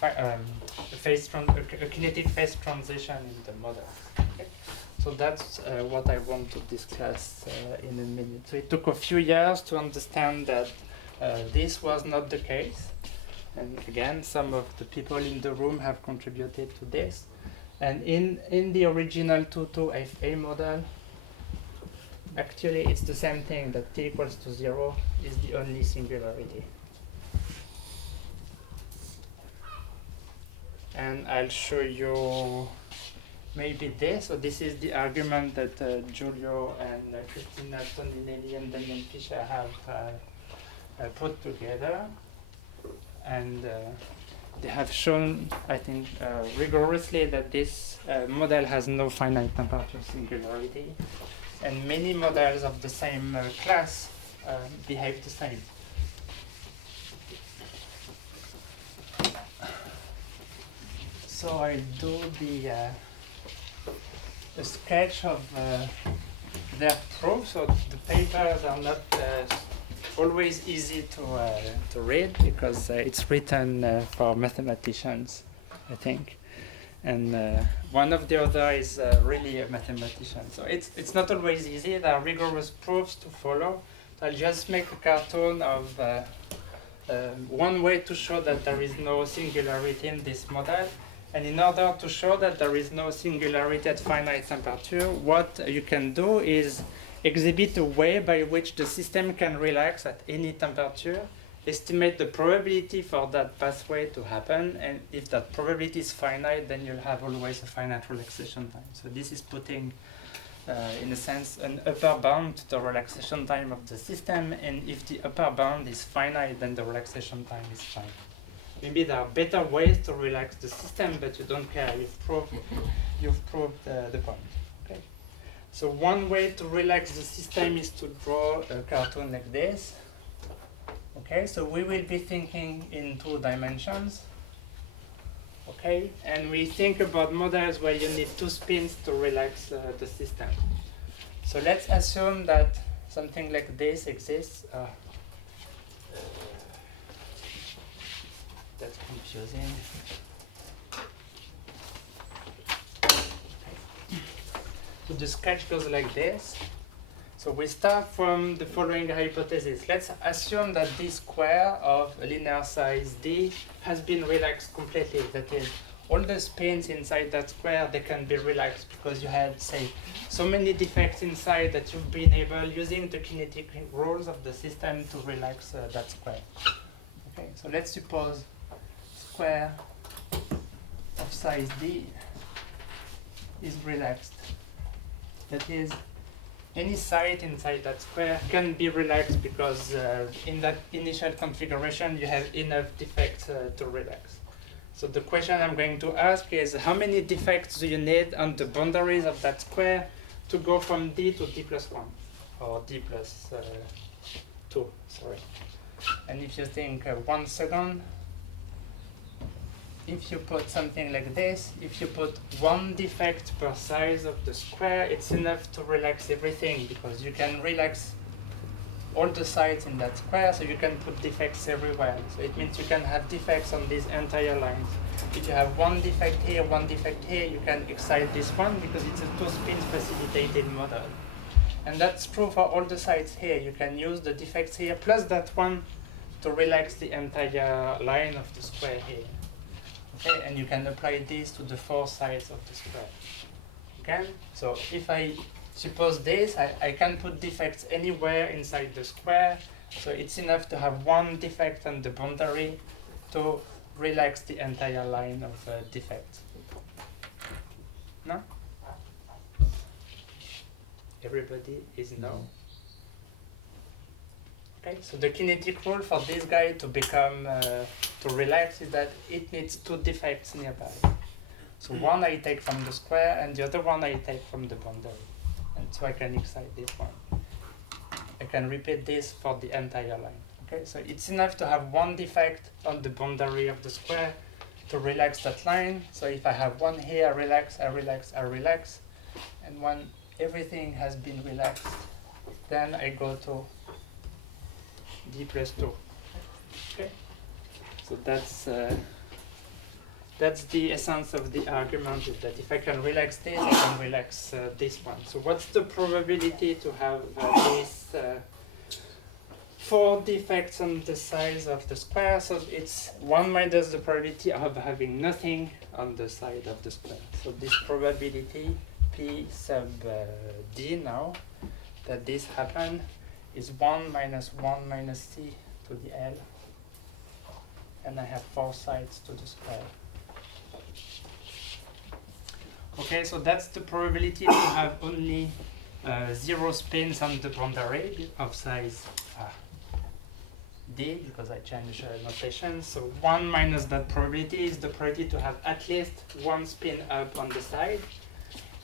kinetic phase transition in the model. Okay? So that's what I want to discuss in a minute. So it took a few years to understand that this was not the case. And again, some of the people in the room have contributed to this. And in the original 2-2 FA model, actually it's the same thing, that t equals to 0 is the only singularity. And I'll show you maybe this. So this is the argument that Giulio and Cristina Toninelli and Daniel Fischer have put together. And they have shown, I think, rigorously that this model has no finite temperature singularity. And many models of the same class behave the same. So I'll do the sketch of their proof. So the papers are not always easy to read, because it's written for mathematicians, I think. And one of the other is really a mathematician. So it's not always easy. There are rigorous proofs to follow. So I'll just make a cartoon of one way to show that there is no singularity in this model. And in order to show that there is no singularity at finite temperature, what you can do is exhibit a way by which the system can relax at any temperature, estimate the probability for that pathway to happen, and if that probability is finite, then you'll have always a finite relaxation time. So this is putting, in a sense, an upper bound to the relaxation time of the system, and if the upper bound is finite, then the relaxation time is finite. Maybe there are better ways to relax the system, but you don't care. You've proved the point. Okay. So one way to relax the system is to draw a cartoon like this. Okay, so we will be thinking in 2 dimensions. Okay, and we think about models where you need 2 spins to relax the system. So let's assume that something like this exists. That's confusing. So the sketch goes like this. So we start from the following hypothesis. Let's assume that this square of a linear size d has been relaxed completely. That is, all the spins inside that square, they can be relaxed because you had, say, so many defects inside that you've been able, using the kinetic rules of the system, to relax that square. Okay, so let's suppose square of size d is relaxed. That is, any side inside that square can be relaxed because in that initial configuration you have enough defects to relax. So the question I'm going to ask is, how many defects do you need on the boundaries of that square to go from d to d plus 1, or d plus 2, sorry. And if you think 1 second, if you put something like this, if you put one defect per size of the square, it's enough to relax everything, because you can relax all the sides in that square, so you can put defects everywhere. So it means you can have defects on these entire lines. If you have one defect here, you can excite this one because it's a two-spin facilitated model. And that's true for all the sides here. You can use the defects here plus that one to relax the entire line of the square here. Okay, and you can apply this to the 4 sides of the square. Okay, so if I suppose this, I can put defects anywhere inside the square, so it's enough to have one defect on the boundary to relax the entire line of defects. No? Everybody is no? Okay, so the kinetic rule for this guy to become, to relax, is that it needs 2 defects nearby. So one I take from the square and the other one I take from the boundary. And so I can excite this one. I can repeat this for the entire line. Okay, so it's enough to have one defect on the boundary of the square to relax that line. So if I have one here, I relax, I relax, I relax. And when everything has been relaxed, then I go to d plus 2. Okay, so that's the essence of the argument, is that if I can relax this, I can relax this one. So what's the probability to have these 4 defects on the size of the square? So it's 1 minus the probability of having nothing on the side of the square. So this probability, P sub d now, that this happen, is 1 minus 1 minus c to the L. And I have 4 sides to the square. Okay, so that's the probability to have only 0 spins on the boundary of size d, because I changed notation. So 1 minus that probability is the probability to have at least 1 spin up on the side.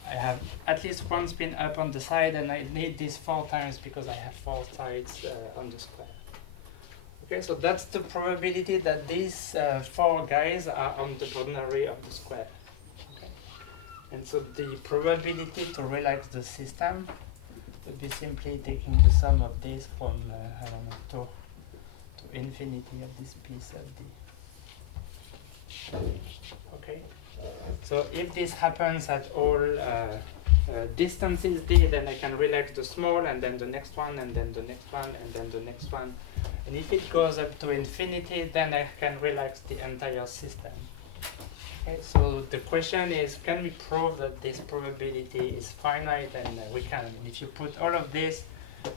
I have at least 1 spin up on the side, and I need this 4 times because I have 4 sides on the square. Okay, so that's the probability that these 4 guys are on the boundary of the square. Okay. And so the probability to relax the system would be simply taking the sum of this from, I don't know, to infinity of this p sub d. Okay. So if this happens at all distances d, then I can relax the small, and then the next one, and then the next one, and then the next one. And if it goes up to infinity, then I can relax the entire system. Okay, so the question is, can we prove that this probability is finite? And we can. If you put all of this,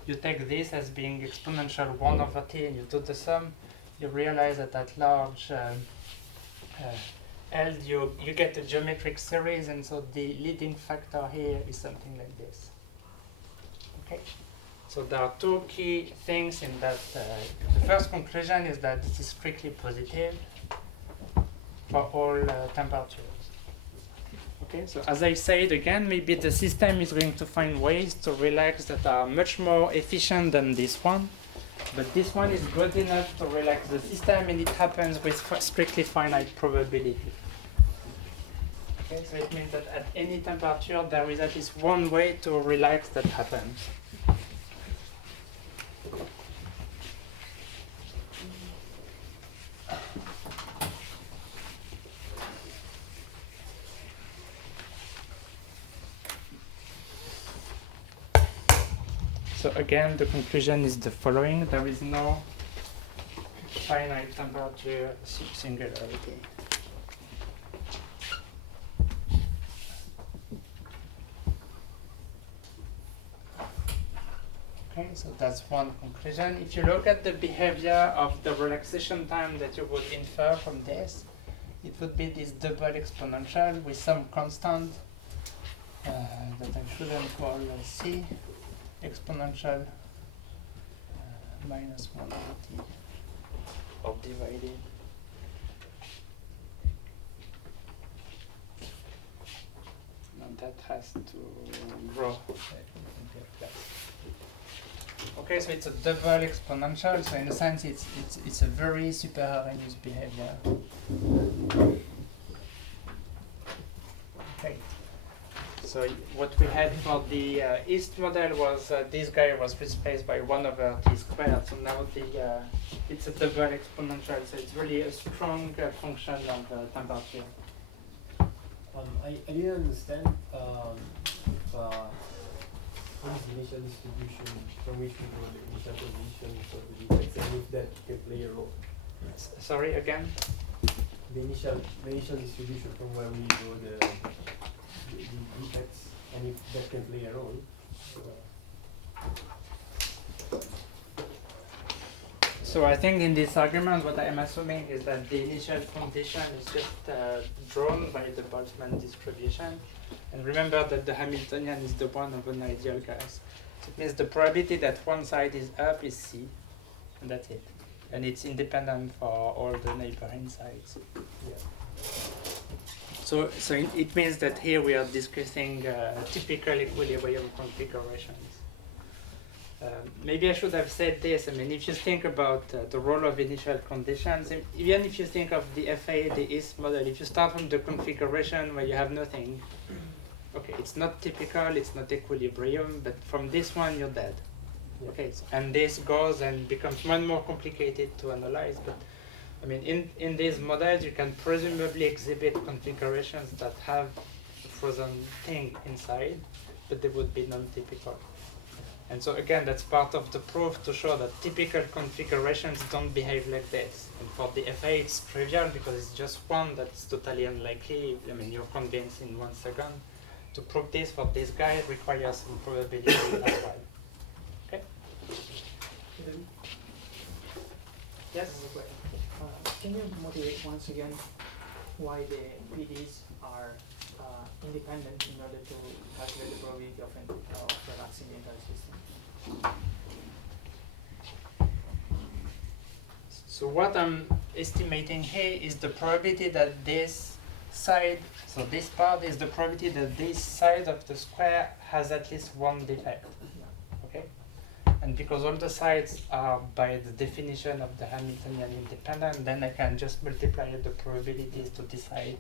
you take this as being exponential 1 over t, and you do the sum, you realize that at large L, you get a geometric series, and so the leading factor here is something like this. Okay, so there are 2 key things in that. The first conclusion is that this is strictly positive for all temperatures. Okay, so as I said again, maybe the system is going to find ways to relax that are much more efficient than this one. But this one is good enough to relax the system, and it happens with strictly finite probability. Okay, so it means that at any temperature there is at least one way to relax that happens. So again, the conclusion is the following: there is no finite temperature singularity. so that's one conclusion. If you look at the behavior of the relaxation time that you would infer from this, it would be this double exponential with some constant that I shouldn't call C, exponential minus 1 over t of divided. And that has to grow. Okay, so it's a double exponential, so in a sense it's a very superharmonious behavior. Okay. So what we had for the east model was this guy was replaced by 1 over t squared. So now it's a double exponential. So it's really a strong function of temperature. I didn't understand what is the initial distribution from which we go the initial conditions of the defects and if that can play a role. Sorry, again? The initial distribution from where we go the defects and if that can play a role. So I think in this argument what I am assuming is that the initial condition is just drawn by the Boltzmann distribution. And remember that the Hamiltonian is the one of an ideal gas. So it means the probability that one side is up is C, and that's it. And it's independent for all the neighboring sides. Yeah. So it means that here we are discussing typical equilibrium configurations. Maybe I should have said this. I mean, if you think about the role of initial conditions, even if you think of the FA, the East model, if you start from the configuration where you have nothing, okay, it's not typical, it's not equilibrium, but from this one you're dead. Yeah. Okay, so, and this goes and becomes much more complicated to analyze. But I mean, in these models, you can presumably exhibit configurations that have a frozen thing inside, but they would be non-typical. And so again, that's part of the proof to show that typical configurations don't behave like this. And for the FA, it's trivial because it's just one that's totally unlikely. I mean, you're convinced in 1 second. To prove this for this guy requires some probability as well. Okay? Yes? Can you motivate once again why the PDs are independent in order to calculate the probability of relaxing the entire system? So what I'm estimating here is the probability that this side, so this part is the probability that this side of the square has at least one defect. Okay? And because all the sides are by the definition of the Hamiltonian independent, then I can just multiply the probabilities to decide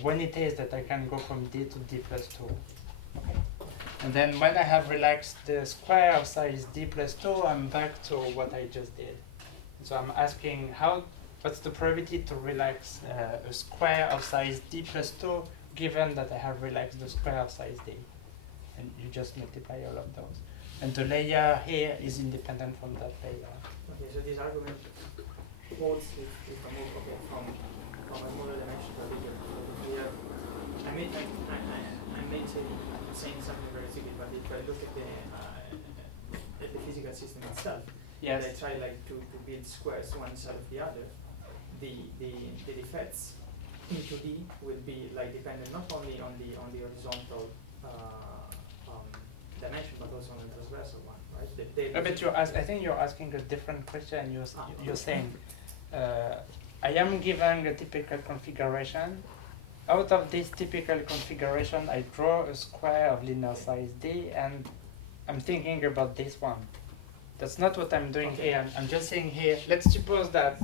when it is that I can go from D to D plus 2. Okay. And then when I have relaxed the square of size D plus 2, I'm back to what I just did. So I'm asking what's the probability to relax a square of size D plus 2 given that I have relaxed the square of size D. And you just multiply all of those. And the layer here is independent from that layer. Okay, so this argument holds if I move from a smaller dimension to a bigger. I may saying something very stupid, but if I look at the physical system itself, Yes. and I try like to build squares one side of the other, the defects in 2D will be like dependent not only on the horizontal dimension, but also on the transversal one, right? But I think you're asking a different question. You're saying, I am given a typical configuration. Out of this typical configuration, I draw a square of linear size D, and I'm thinking about this one. That's not what I'm doing here. I'm just saying here, let's suppose that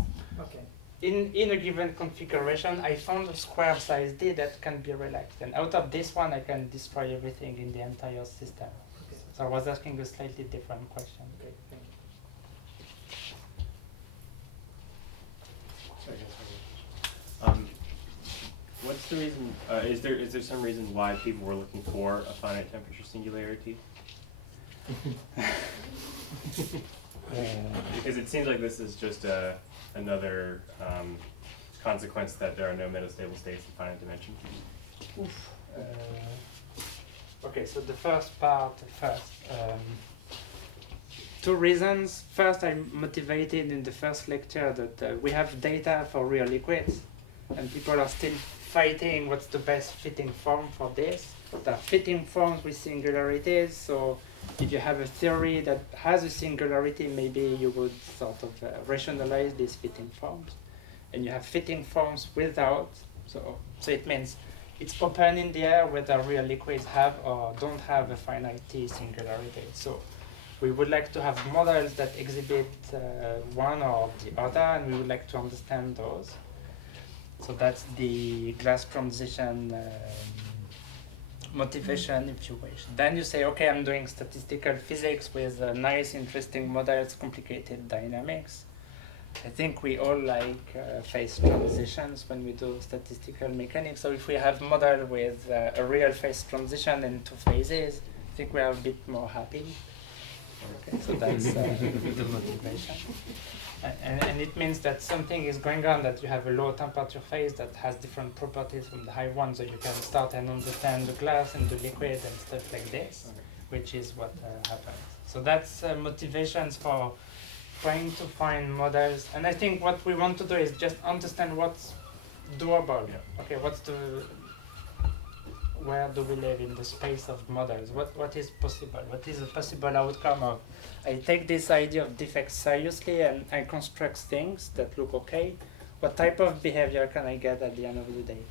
in a given configuration, I found a square of size D that can be relaxed. And out of this one, I can destroy everything in the entire system. Okay. So I was asking a slightly different question. Okay, thank you. What's the reason? Is there some reason why people were looking for a finite temperature singularity? Because it seems like this is just another consequence that there are no metastable states in finite dimension. Okay, so the first part first. two reasons. First, I'm motivated in the first lecture that we have data for real liquids, and people are still fighting what's the best fitting form for this. There are fitting forms with singularities, so if you have a theory that has a singularity, maybe you would sort of rationalize these fitting forms. And you have fitting forms without, so it means it's open in the air whether real liquids have or don't have a finite T singularity. So we would like to have models that exhibit one or the other, and we would like to understand those. So that's the glass transition motivation, if you wish. Then you say, okay, I'm doing statistical physics with nice, interesting models, complicated dynamics. I think we all like phase transitions when we do statistical mechanics. So if we have model with a real phase transition in two phases, I think we are a bit more happy. Okay, so that's the motivation. And it means that something is going on, that you have a low temperature phase that has different properties from the high one, so you can start and understand the glass and the liquid and stuff like this, which is what happens. So that's motivations for trying to find models. And I think what we want to do is just understand what's doable. Yeah. Okay, where do we live in the space of models? What is possible? What is a possible outcome of? I take this idea of defects seriously and I construct things that look okay. What type of behavior can I get at the end of the day?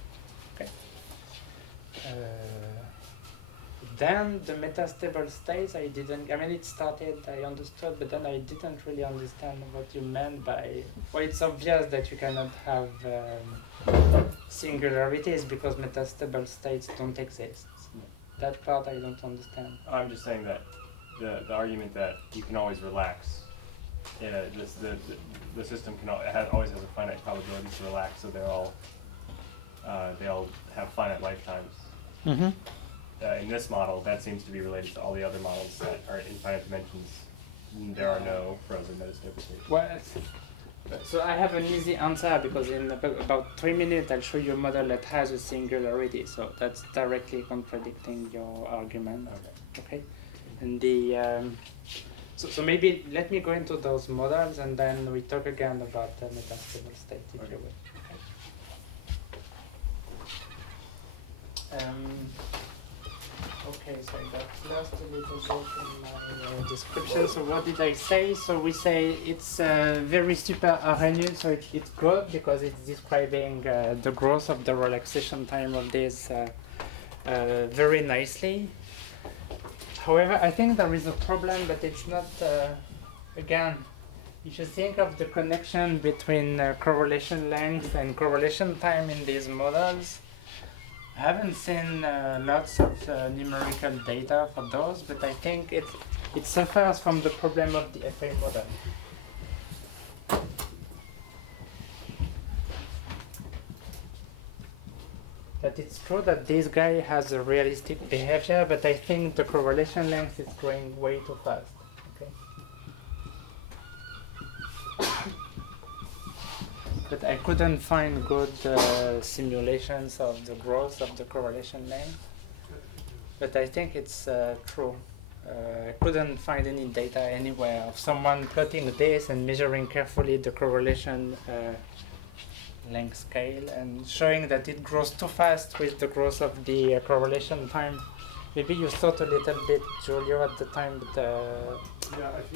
Okay. Then the metastable states, it started, I understood, but then I didn't really understand what you meant by, well, it's obvious that you cannot have singularities because metastable states don't exist. That part I don't understand. I'm just saying that the argument that you can always relax, the system always has a finite probability to relax, so they all have finite lifetimes. Mm-hmm. In this model, that seems to be related to all the other models that are infinite dimensions. There are no frozen metastable states. Well, so I have an easy answer because in about 3 minutes I'll show you a model that has a singularity. So that's directly contradicting your argument. Okay. And so maybe let me go into those models and then we talk again about the metastable state, if you will. Okay, so I got lost a little bit in my description. So what did I say? So we say it's very super RNU, so it's good because it's describing the growth of the relaxation time of this very nicely. However, I think there is a problem, but it's not, again, if you think of the connection between correlation length and correlation time in these models, I haven't seen lots of numerical data for those, but I think it suffers from the problem of the FA model. That it's true that this guy has a realistic behavior, but I think the correlation length is growing way too fast. Okay. But I couldn't find good simulations of the growth of the correlation length. But I think it's true. I couldn't find any data anywhere of someone plotting this and measuring carefully the correlation length scale and showing that it grows too fast with the growth of the correlation time. Maybe you thought a little bit, Giulio, at the time, but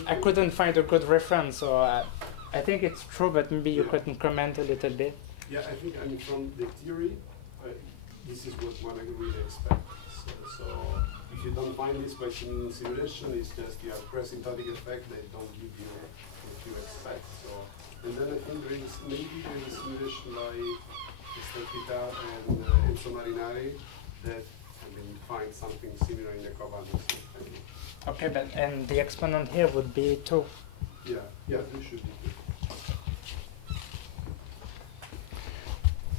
I couldn't find a good reference. So I think it's true, but maybe you couldn't comment a little bit. Yeah, I think from the theory, this is what one would expect. So if you don't find this by simulation, it's just the asymptotic effect. They don't give you what you expect. So, and then I think there is simulation by Statita and Enzo Marinari that find something similar in the covariance. Okay, and the exponent here would be 2. Yeah, there should be 2.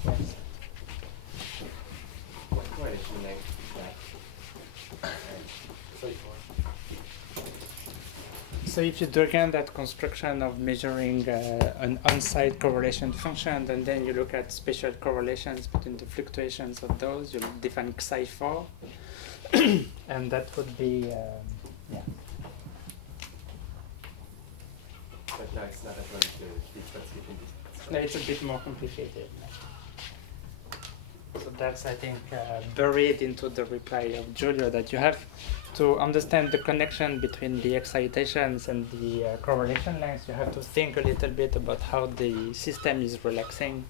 Yes. What is the name? So if you do again that construction of measuring an on-site correlation function, and then you look at special correlations between the fluctuations of those, you define psi4, and that would be, syntax, not everyone to teach what's given. No, it's a bit more complicated. So that's, I think, buried into the reply of Giulio, that you have to understand the connection between the excitations and the correlation lengths. You have to think a little bit about how the system is relaxing,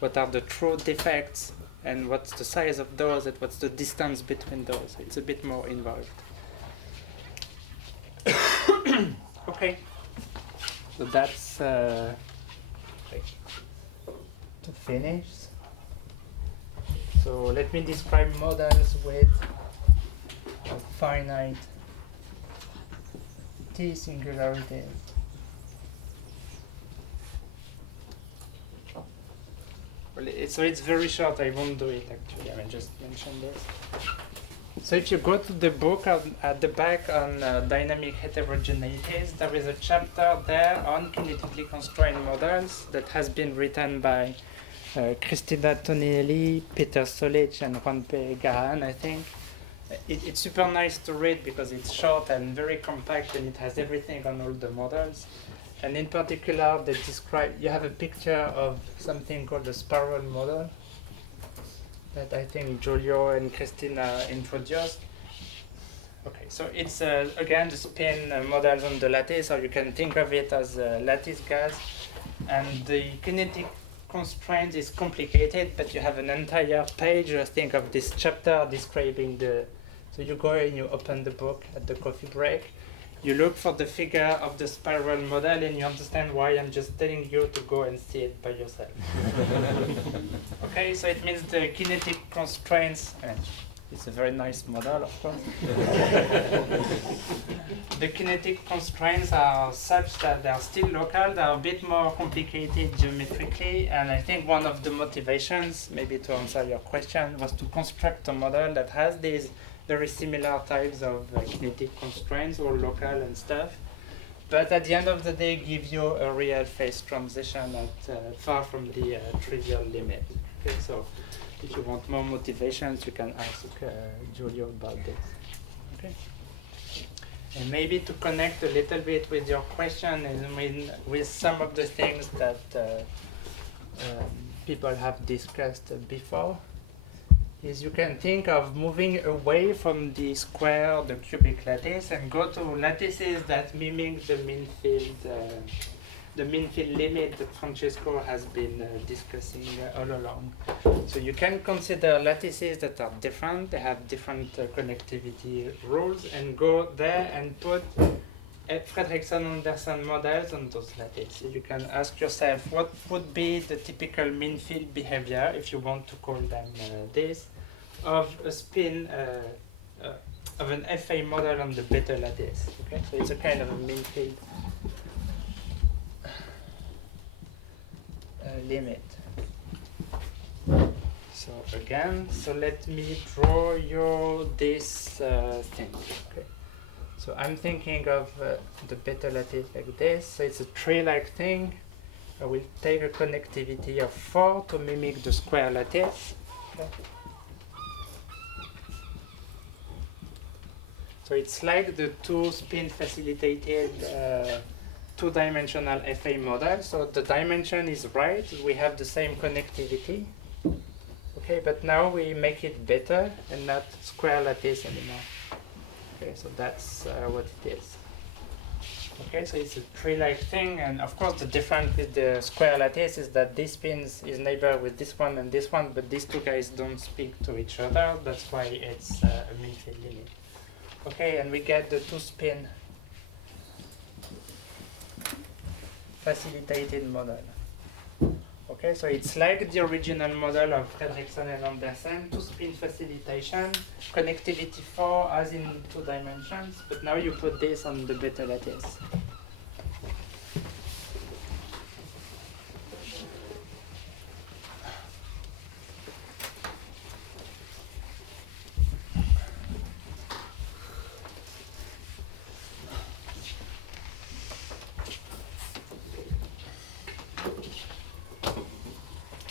what are the true defects, and what's the size of those, and what's the distance between those. It's a bit more involved. Okay, so that's like, to finish. So let me describe models with a finite T singularities. Well, so it's very short, I won't do it actually, I will just mention this. So if you go to the book at the back on dynamic heterogeneities, there is a chapter there on kinetically constrained models that has been written by Cristina Tonielli, Peter Solich, and Juan P. Gahan, I think. It's super nice to read because it's short and very compact, and it has everything on all the models. And in particular, they describe, you have a picture of something called the spiral model that I think Giulio and Cristina introduced. Okay, so it's again the spin models on the lattice, or you can think of it as a lattice gas. And the kinetic constraint is complicated, but you have an entire page, I think, of this chapter describing the. So you go and you open the book at the coffee break. You look for the figure of the spiral model, and you understand why I'm just telling you to go and see it by yourself. Okay, so it means the kinetic constraints, and it's a very nice model, of course. The kinetic constraints are such that they are still local, they are a bit more complicated geometrically, and I think one of the motivations, maybe to answer your question, was to construct a model that has these very similar types of kinetic constraints, all local and stuff, but at the end of the day give you a real phase transition at far from the trivial limit. Okay, so if you want more motivations, you can ask Giulio about this. Okay. And maybe to connect a little bit with your question and with some of the things that people have discussed before, is you can think of moving away from the square, the cubic lattice, and go to lattices that mimic the mean field limit that Francesco has been discussing all along. So you can consider lattices that are different, they have different connectivity rules, and go there and put Fredrickson-Anderson models on those lattices. You can ask yourself what would be the typical mean field behavior, if you want to call them this, of a spin of an FA model on the beta lattice. Okay, so it's a kind of a mean field limit. So again, so let me draw you this thing. Okay. So I'm thinking of the beta lattice like this. So it's a tree-like thing. I will take a connectivity of 4 to mimic the square lattice. Okay. So it's like the two spin facilitated two-dimensional FA model. So the dimension is right. We have the same connectivity. Okay, but now we make it better and not square lattice anymore. Okay, so that's what it is. Okay, so it's a tree-like thing, and of course the difference with the square lattice is that this spin is neighbor with this one and this one, but these two guys don't speak to each other. That's why it's a mean field limit. Okay, and we get the two-spin facilitated model. Okay, so it's like the original model of Fredrickson and Anderson, two-spin facilitation, connectivity 4 as in 2 dimensions, but now you put this on the beta lattice.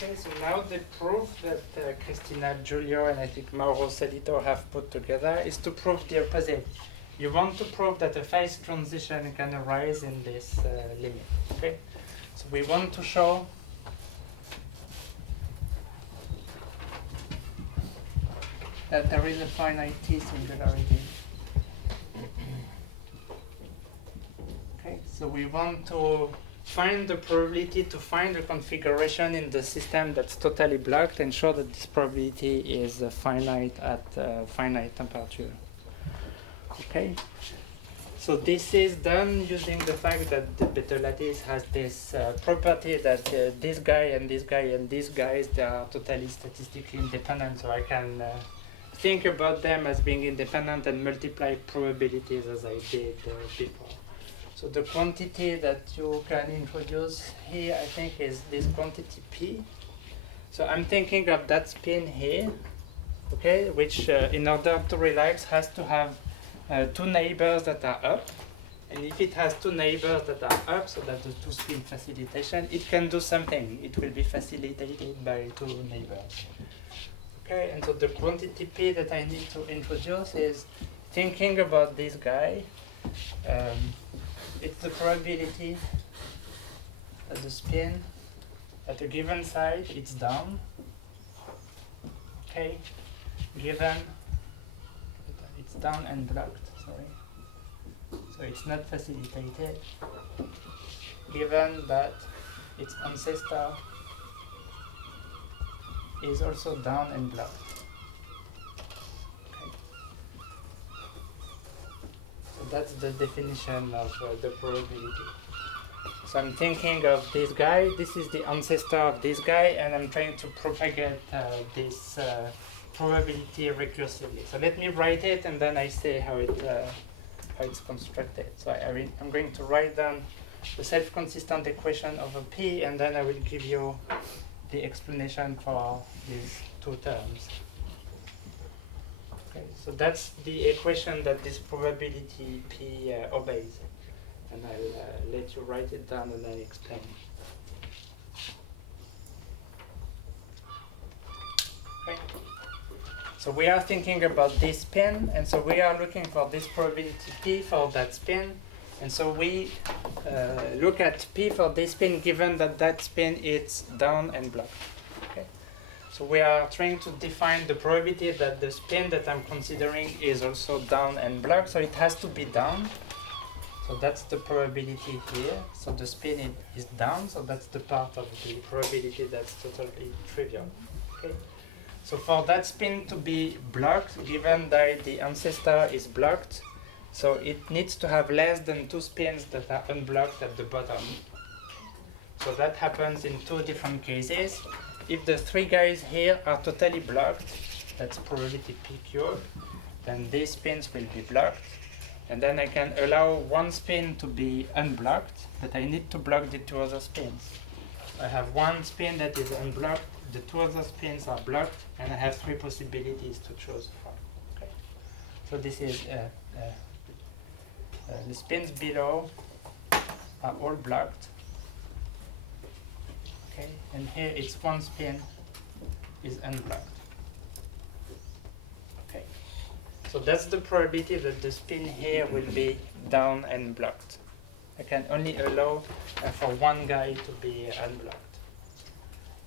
Okay, so now the proof that Cristina, Giulio, and I think Mauro Salito have put together is to prove the opposite. You want to prove that a phase transition can arise in this limit. Okay, so we want to show that there is a finite T singularity. Okay, so we want to find the probability to find a configuration in the system that's totally blocked and show that this probability is finite at finite temperature. Okay, so this is done using the fact that the beta lattice has this property that this guy and this guy and these guys, they are totally statistically independent, so I can think about them as being independent and multiply probabilities as I did before. So the quantity that you can introduce here, I think, is this quantity P. So I'm thinking of that spin here, okay, which in order to relax has to have two neighbors that are up. And if it has two neighbors that are up, so that's the two-spin facilitation, it can do something. It will be facilitated by two neighbors. Okay, and so the quantity P that I need to introduce is thinking about this guy. It's the probability that the spin at a given side, it's down. Okay, given it's down and blocked, sorry. So it's not facilitated. Given that its ancestor is also down and blocked. Okay. So that's the definition of the probability. So I'm thinking of this guy, this is the ancestor of this guy, and I'm trying to propagate this probability recursively. So let me write it, and then I say how it's constructed. So I'm going to write down the self-consistent equation over P, and then I will give you the explanation for these two terms. Okay, so that's the equation that this probability P obeys. And I'll let you write it down and then explain. Okay. So we are thinking about this spin, and so we are looking for this probability P for that spin. And so we look at P for this spin given that that spin is down and blocked. Okay. So we are trying to define the probability that the spin that I'm considering is also down and blocked, so it has to be down. So that's the probability here. So the spin is down, so that's the part of the probability that's totally trivial. Okay. So for that spin to be blocked, given that the ancestor is blocked, so it needs to have less than two spins that are unblocked at the bottom. So that happens in two different cases. If the three guys here are totally blocked, that's probability P cubed, then these spins will be blocked. And then I can allow one spin to be unblocked, but I need to block the two other spins. I have one spin that is unblocked, the two other spins are blocked, and I have three possibilities to choose from. Okay. So this is the spins below are all blocked. Okay, and here it's one spin is unblocked. Okay, so that's the probability that the spin here will be down and blocked. I can only allow for one guy to be unblocked.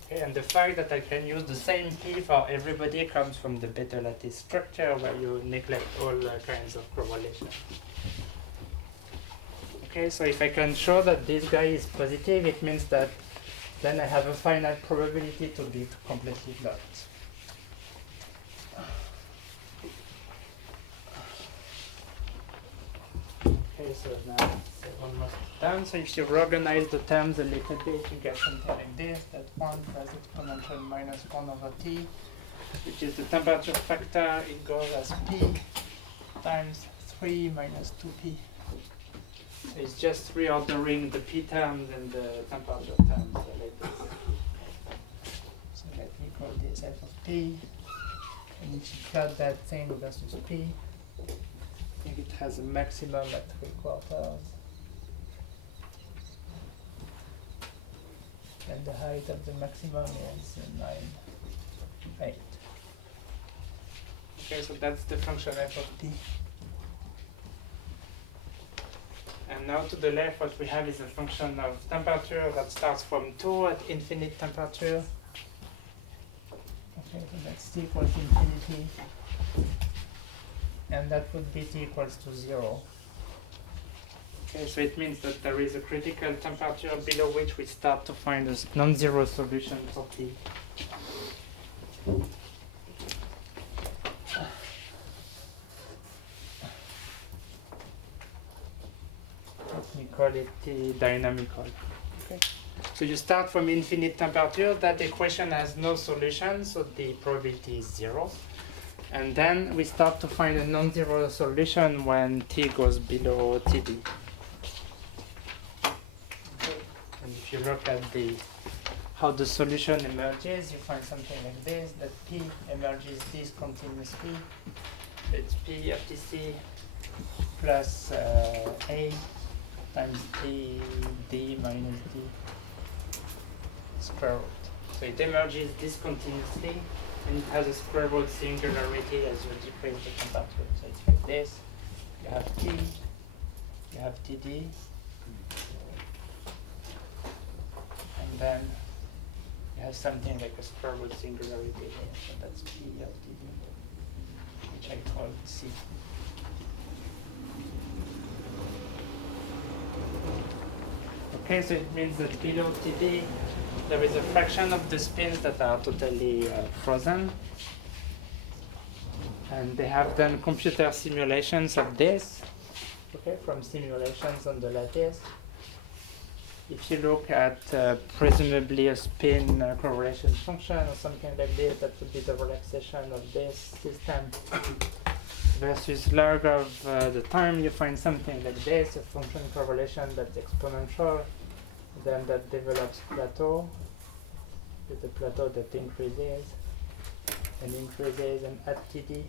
Okay, and the fact that I can use the same P for everybody comes from the beta lattice structure where you neglect all kinds of correlation. Okay, so if I can show that this guy is positive, it means that then I have a finite probability to be completely blocked. Okay, so now it's almost done. So if you reorganize the terms a little bit, you get something like this, that 1 plus exponential minus 1 over t, which is the temperature factor. It goes as p times 3 minus 2p. So it's just reordering the p terms and the temperature terms like this. So let me call this f of p. And if you plot that thing versus p, I think it has a maximum at 3/4. And the height of the maximum is 9, 8. Okay, so that's the function f of p. And And now to the left, what we have is a function of temperature that starts from 2 at infinite temperature. Okay, so that's t equals infinity. And that would be t equals to 0. Okay, so it means that there is a critical temperature below which we start to find a non-zero solution for t. We call it T dynamical. Okay. So you start from infinite temperature. That equation has no solution, so the probability is 0. And then we start to find a non-zero solution when T goes below TD. Okay. And if you look at how the solution emerges, you find something like this, that P emerges discontinuously. It's P of TC plus A times T D minus D square root. So it emerges discontinuously, and it has a square root singularity as you decrease the temperature. So it's like this. You have T, you have TD, and then you have something like a square root singularity here. So that's P of TD, which I call C. Okay, so it means that below TD, there is a fraction of the spins that are totally frozen. And they have done computer simulations of this, okay, from simulations on the lattice. If you look at presumably a spin correlation function or something like this, that would be the relaxation of this system versus log of the time, you find something like this, a function correlation that's exponential, then that develops plateau, with a plateau that increases, and at TD,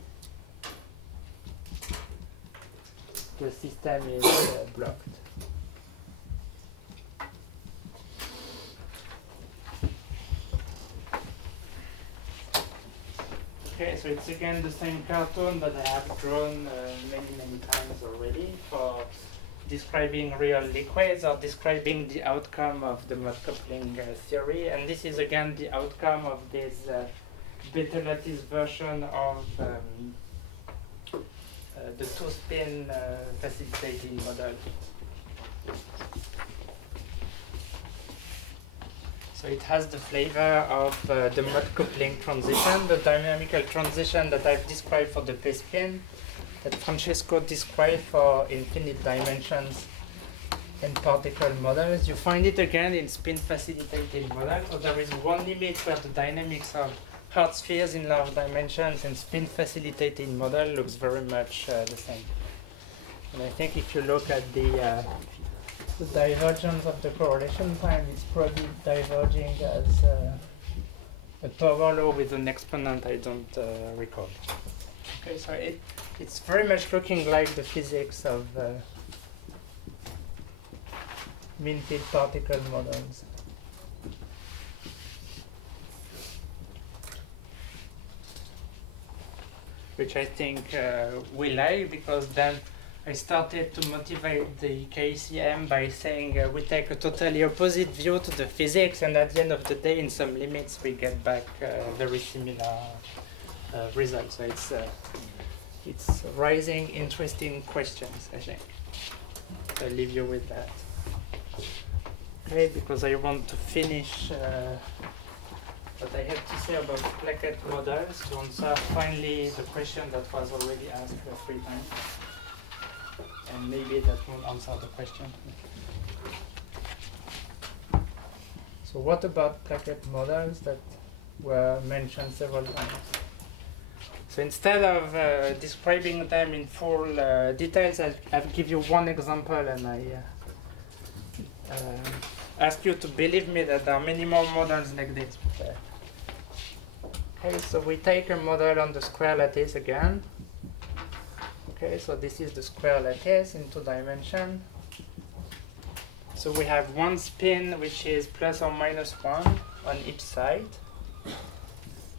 the system is blocked. Okay, so it's again the same cartoon that I have drawn many times already for describing real liquids or describing the outcome of the mode coupling theory. And this is again the outcome of this beta lattice version of the two-spin facilitating model. So it has the flavor of the mode coupling transition, the dynamical transition that I've described for the P-spin, that Francesco described for infinite dimensions in particle models. You find it again in spin facilitated models. So there is one limit where the dynamics of hard spheres in large dimensions and spin facilitated model looks very much the same. And I think if you look at the divergence of the correlation time, it's probably diverging as a power law with an exponent I don't recall. Okay, so it's very much looking like the physics of mean field particle models. Which I think we like, because then I started to motivate the KCM by saying we take a totally opposite view to the physics, and at the end of the day, in some limits, we get back very similar results. So it's raising interesting questions, I think. I'll leave you with that. Okay, because I want to finish what I have to say about plaquette models to answer finally the question that was already asked 3 times. And maybe that will answer the question. So what about plaquette models that were mentioned several times? So instead of describing them in full details, I'll give you one example, and I ask you to believe me that there are many more models like this. Okay, so we take a model on the square lattice again. Okay, so this is the square lattice in 2 dimensions. So we have one spin which is plus or minus 1 on each side.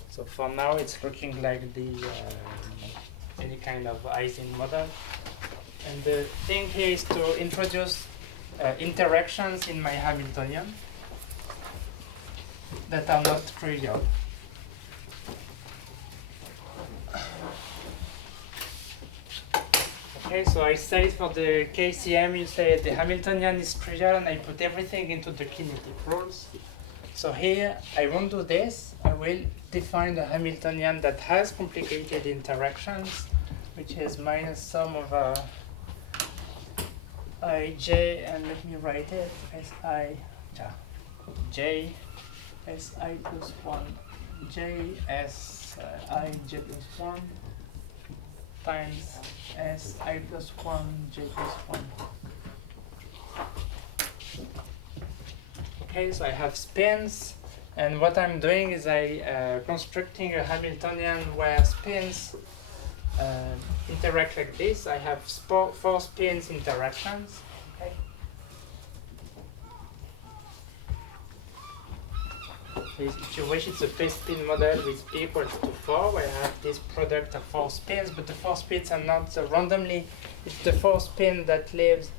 So for now it's looking like the any kind of Ising model. And the thing here is to introduce interactions in my Hamiltonian that are not trivial. Okay, so I say for the KCM, you say the Hamiltonian is trivial, and I put everything into the kinetic rules. So here, I won't do this. I will define the Hamiltonian that has complicated interactions, which is minus sum over ij, and let me write it as j si plus 1 j s I j plus 1 times s I plus 1 j plus 1. Okay, so I have spins, and what I'm doing is I constructing a Hamiltonian where spins interact like this. I have four spins interactions. Okay. So if you wish, it's a phase spin model with p equals to 4, where I have this product of 4 spins, but the 4 spins are not randomly. It's the 4 spin that lives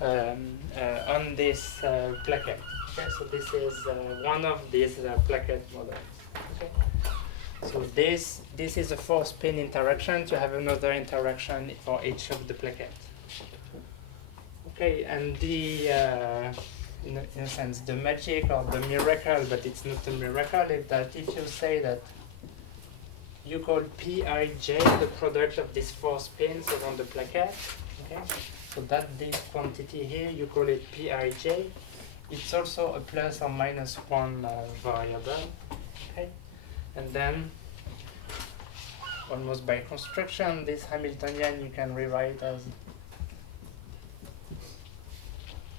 on this plaquette. Okay, so this is one of these plaquette models. Okay. So this is a 4 spin interaction. You have another interaction for each of the plaquettes. Okay, and the in a sense the magic or the miracle, but it's not a miracle, is that if you say that you call Pij the product of these 4 spins around the plaquette, okay, so that this quantity here you call it Pij. It's also a plus or minus 1 variable. Okay. And then, almost by construction, this Hamiltonian you can rewrite as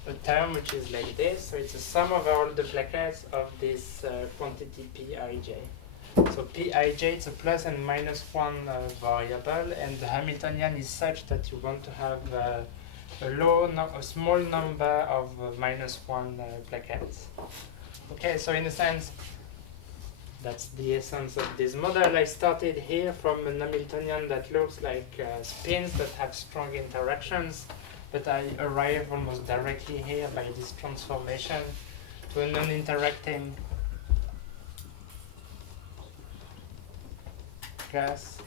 a term which is like this. So it's a sum over all the plaquettes of this quantity Pij. So Pij is a plus and minus 1 variable, and the Hamiltonian is such that you want to have a small number of minus 1 plaquettes. Okay, so in a sense, that's the essence of this model. I started here from an Hamiltonian that looks like spins that have strong interactions, but I arrive almost directly here by this transformation to a non-interacting gas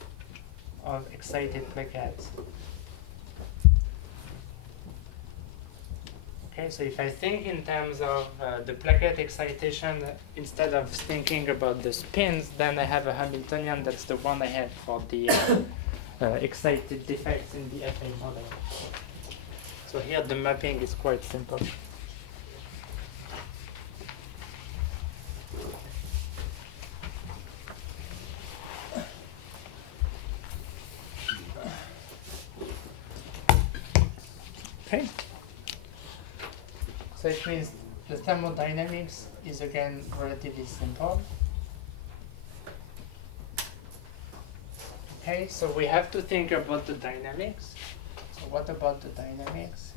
of excited plaquettes. Okay, so if I think in terms of the plaquette excitation, instead of thinking about the spins, then I have a Hamiltonian that's the one I had for the excited defects in the FA model. So here the mapping is quite simple. Okay. So it means the thermodynamics is again relatively simple. Okay, so we have to think about the dynamics. So what about the dynamics?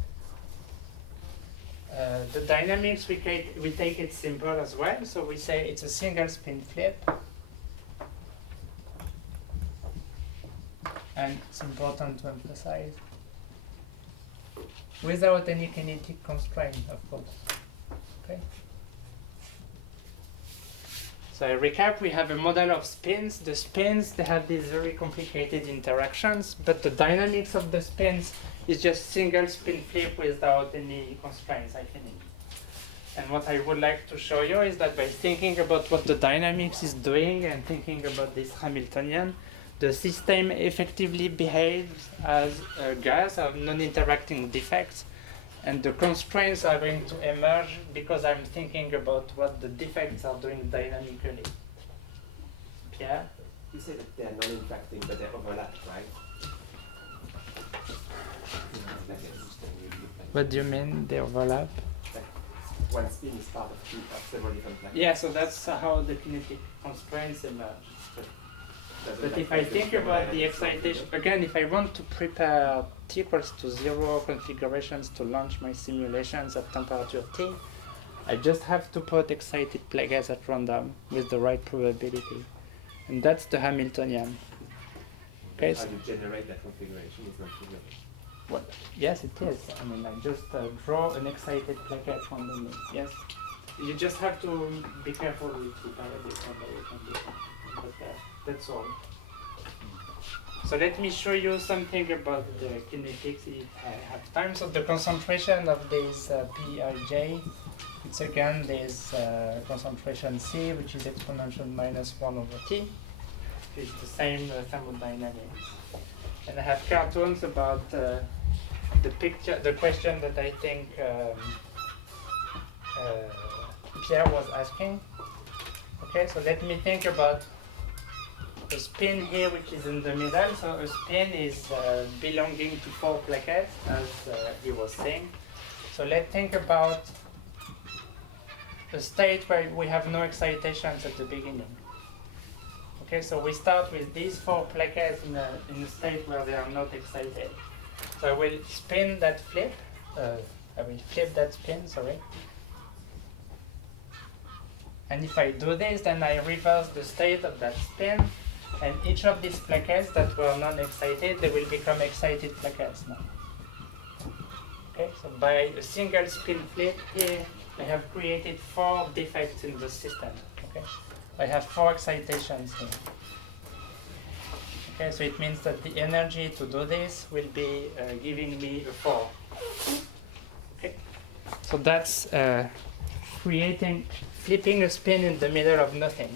The dynamics, we take it simple as well. So we say it's a single spin flip. And it's important to emphasize, without any kinetic constraint, of course. Okay. So I recap, we have a model of spins. The spins, they have these very complicated interactions, but the dynamics of the spins is just single spin flip without any constraints, I think. And what I would like to show you is that by thinking about what the dynamics is doing and thinking about this Hamiltonian, the system effectively behaves as a gas of non-interacting defects, and the constraints are going to emerge because I'm thinking about what the defects are doing dynamically. Pierre? You say that they're non-interacting, but they overlap, right? What do you mean, they overlap? Like one spin is part of several different plaquettes. Yeah, so that's how the kinetic constraints emerge. But if I think about the excitation, again, if I want to prepare t equals to 0 configurations to launch my simulations at temperature T, I just have to put excited plaquettes at random with the right probability. And that's the Hamiltonian. Okay, How you generate that configuration is not trivial. What? Yes, it is. I mean, I just draw an excited plaquette randomly. Yes. You just have to be careful with the Parabolic Fit. But that's all. So let me show you something about the kinetics if I have time. So the concentration of this Pij, it's again this concentration C, which is exponential minus 1 over T. It's the same thermodynamics. And I have cartoons about the picture, the question that I think Pierre was asking. Okay, so let me think about a spin here, which is in the middle. So a spin is belonging to 4 plaquettes, as he was saying. So let's think about a state where we have no excitations at the beginning. Okay, so we start with these 4 plaquettes in a state where they are not excited. So I will spin that flip. I will flip that spin, sorry. And if I do this, then I reverse the state of that spin. And each of these plaquettes that were non-excited, they will become excited plaquettes now. Okay, so by a single spin flip here, I have created 4 defects in the system. Okay, I have 4 excitations here. Okay, so it means that the energy to do this will be giving me a 4. Okay, so that's flipping a spin in the middle of nothing.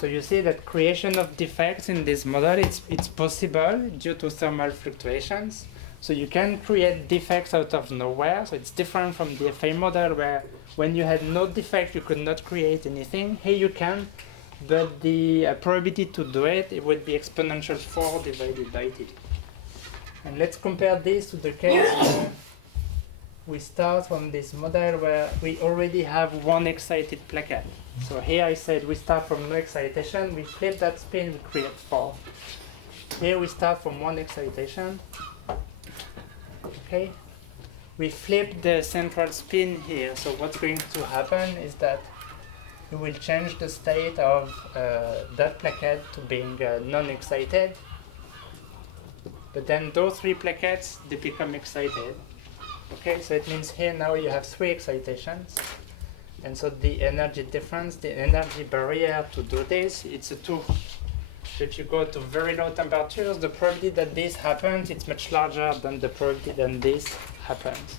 So you see that creation of defects in this model, it's possible due to thermal fluctuations. So you can create defects out of nowhere. So it's different from the FA model where when you had no defect, you could not create anything. Here you can, but the probability to do it, it would be exponential 4 divided by T. And let's compare this to the case where we start from this model where we already have 1 excited plaquette. So here I said we start from no excitation, we flip that spin, we create 4. Here we start from 1 excitation. Okay, we flip the central spin here. So what's going to happen is that we will change the state of that plaquette to being non-excited. But then those 3 plaquettes, they become excited. Okay, so it means here now you have 3 excitations. And so the energy difference, the energy barrier to do this, it's a 2. So if you go to very low temperatures, the probability that this happens, it's much larger than the probability that this happens.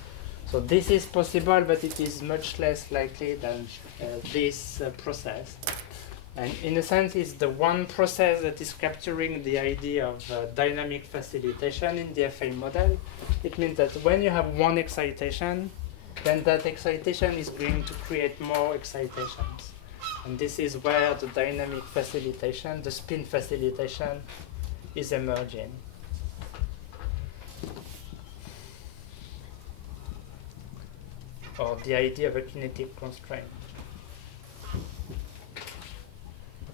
So this is possible, but it is much less likely than this process. And in a sense, it's the one process that is capturing the idea of dynamic facilitation in the FA model. It means that when you have 1 excitation, then that excitation is going to create more excitations. And this is where the dynamic facilitation, the spin facilitation, is emerging. Or the idea of a kinetic constraint.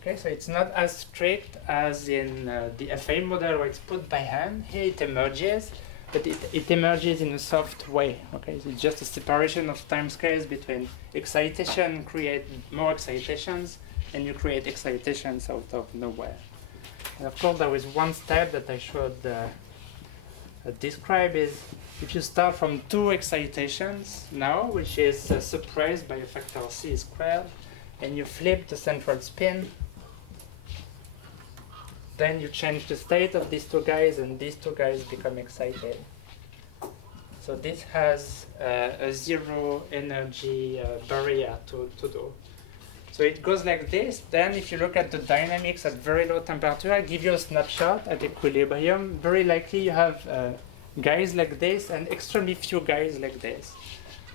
Okay, so it's not as strict as in the FA model where it's put by hand. Here it emerges, but it emerges in a soft way. Okay, so it's just a separation of timescales between excitation, create more excitations, and you create excitations out of nowhere. And of course, there is one step that I should describe is if you start from 2 excitations now, which is suppressed by a factor C squared, and you flip the central spin, then you change the state of these 2 guys, and these 2 guys become excited. So this has a 0 energy barrier to do. So it goes like this. Then if you look at the dynamics at very low temperature, I give you a snapshot at equilibrium. Very likely you have guys like this and extremely few guys like this.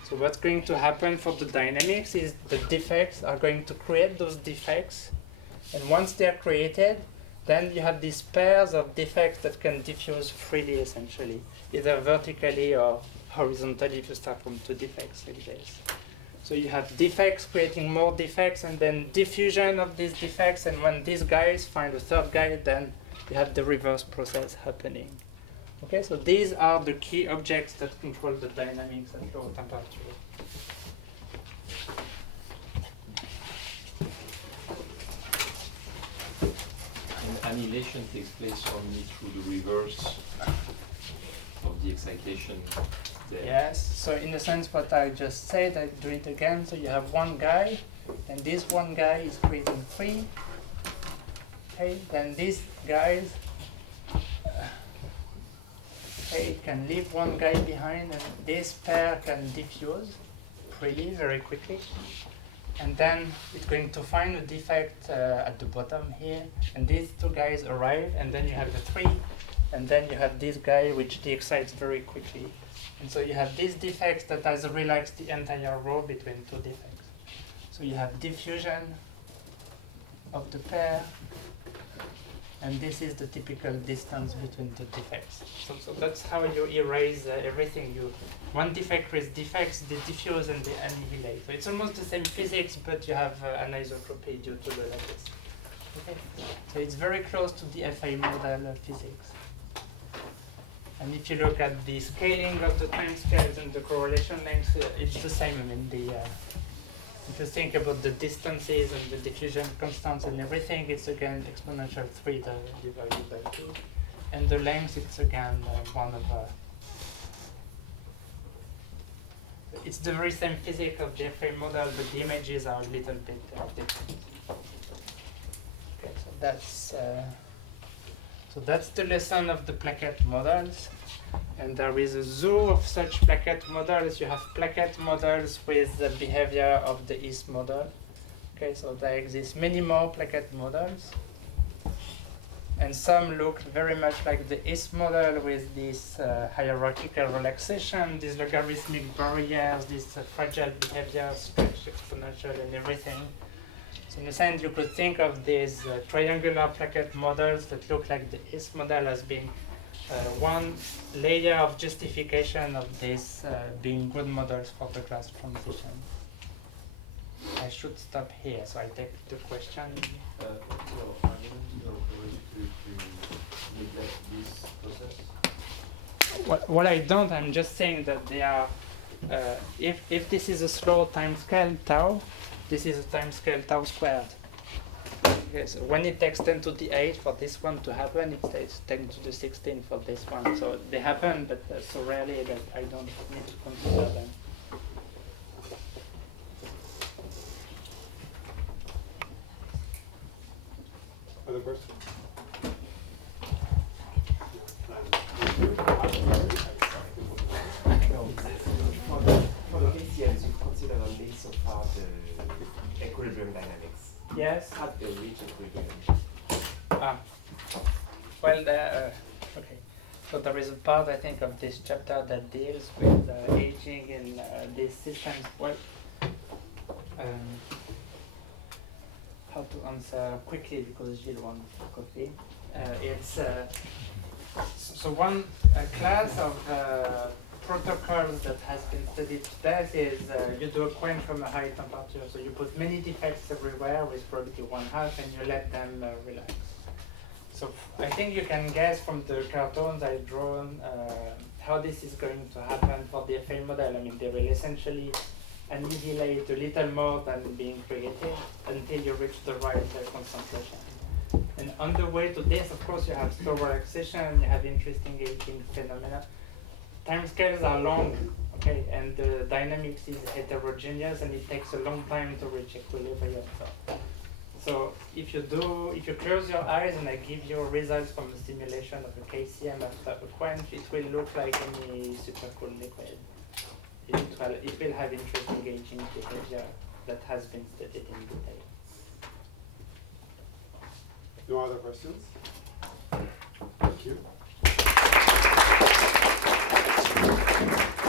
So what's going to happen for the dynamics is the defects are going to create those defects. And once they are created, then you have these pairs of defects that can diffuse freely, essentially, either vertically or horizontally if you start from 2 defects like this. So you have defects creating more defects, and then diffusion of these defects, and when these guys find a 3rd guy, then you have the reverse process happening. Okay, so these are the key objects that control the dynamics at low temperature. And annihilation takes place only through the reverse of the excitation there. Yes, so in a sense what I just said, I do it again. So you have one guy, and this one guy is creating 3. Okay, then these guys okay, can leave one guy behind, and this pair can diffuse freely, very quickly. And then it's going to find a defect at the bottom here, and these 2 guys arrive, and then you have the 3, and then you have this guy which de-excites very quickly. And so you have this defect that has relaxed the entire row between 2 defects. So you have diffusion of the pair, and this is the typical distance between the defects. So that's how you erase everything. One defect with defects, they diffuse and they annihilate. So it's almost the same physics, but you have anisotropy due to the lattice. Okay. So it's very close to the FA model physics. And if you look at the scaling of the time scales and the correlation lengths, it's the same. I mean, if you think about the distances and the diffusion constants and everything, it's again exponential 3 divided by 2. And the length, it's again 1 over. It's the very same physics of the FA model, but the images are a little bit different. Okay, so that's the lesson of the plaquette models. And there is a zoo of such plaquette models. You have plaquette models with the behavior of the IS model. Okay, so there exist many more plaquette models. And some look very much like the IS model with this hierarchical relaxation, these logarithmic barriers, this fragile behavior, stretch exponential and everything. So in a sense, you could think of these triangular plaquette models that look like the IS model as being one layer of justification of this being good models for the class transition. I should stop here, so I take the question. Your argument to neglect this process? Well, I don't. I'm just saying that they are. If this is a slow time scale tau, this is a time scale tau squared. Okay, so when it takes 10 to the 8 for this one to happen, it takes 10 to the 16 for this one. So they happen, but so rarely that I don't need to consider them. Other questions? For the KCMs, you've considered only so far the equilibrium dynamics. Yes. How do they reach equilibrium? Well, okay. So there is a part, I think, of this chapter that deals with aging in these systems. Well, how to answer quickly because Gilles wants coffee. It's so one class of protocols that has been studied to death is you do a quench from a high temperature. So you put many defects everywhere with probability 1/2 and you let them relax. So I think you can guess from the cartoons I've drawn how this is going to happen for the FA model. I mean, they will essentially annihilate a little more than being created until you reach the right concentration. And on the way to this, of course, you have slow relaxation, you have interesting aging phenomena. Timescales are long, okay, and the dynamics is heterogeneous, and it takes a long time to reach equilibrium. So if you close your eyes and I give you results from the simulation of a KCM after a quench, it will look like any supercooled liquid. It will have interesting aging behavior that has been studied in detail. No other questions? Thank you.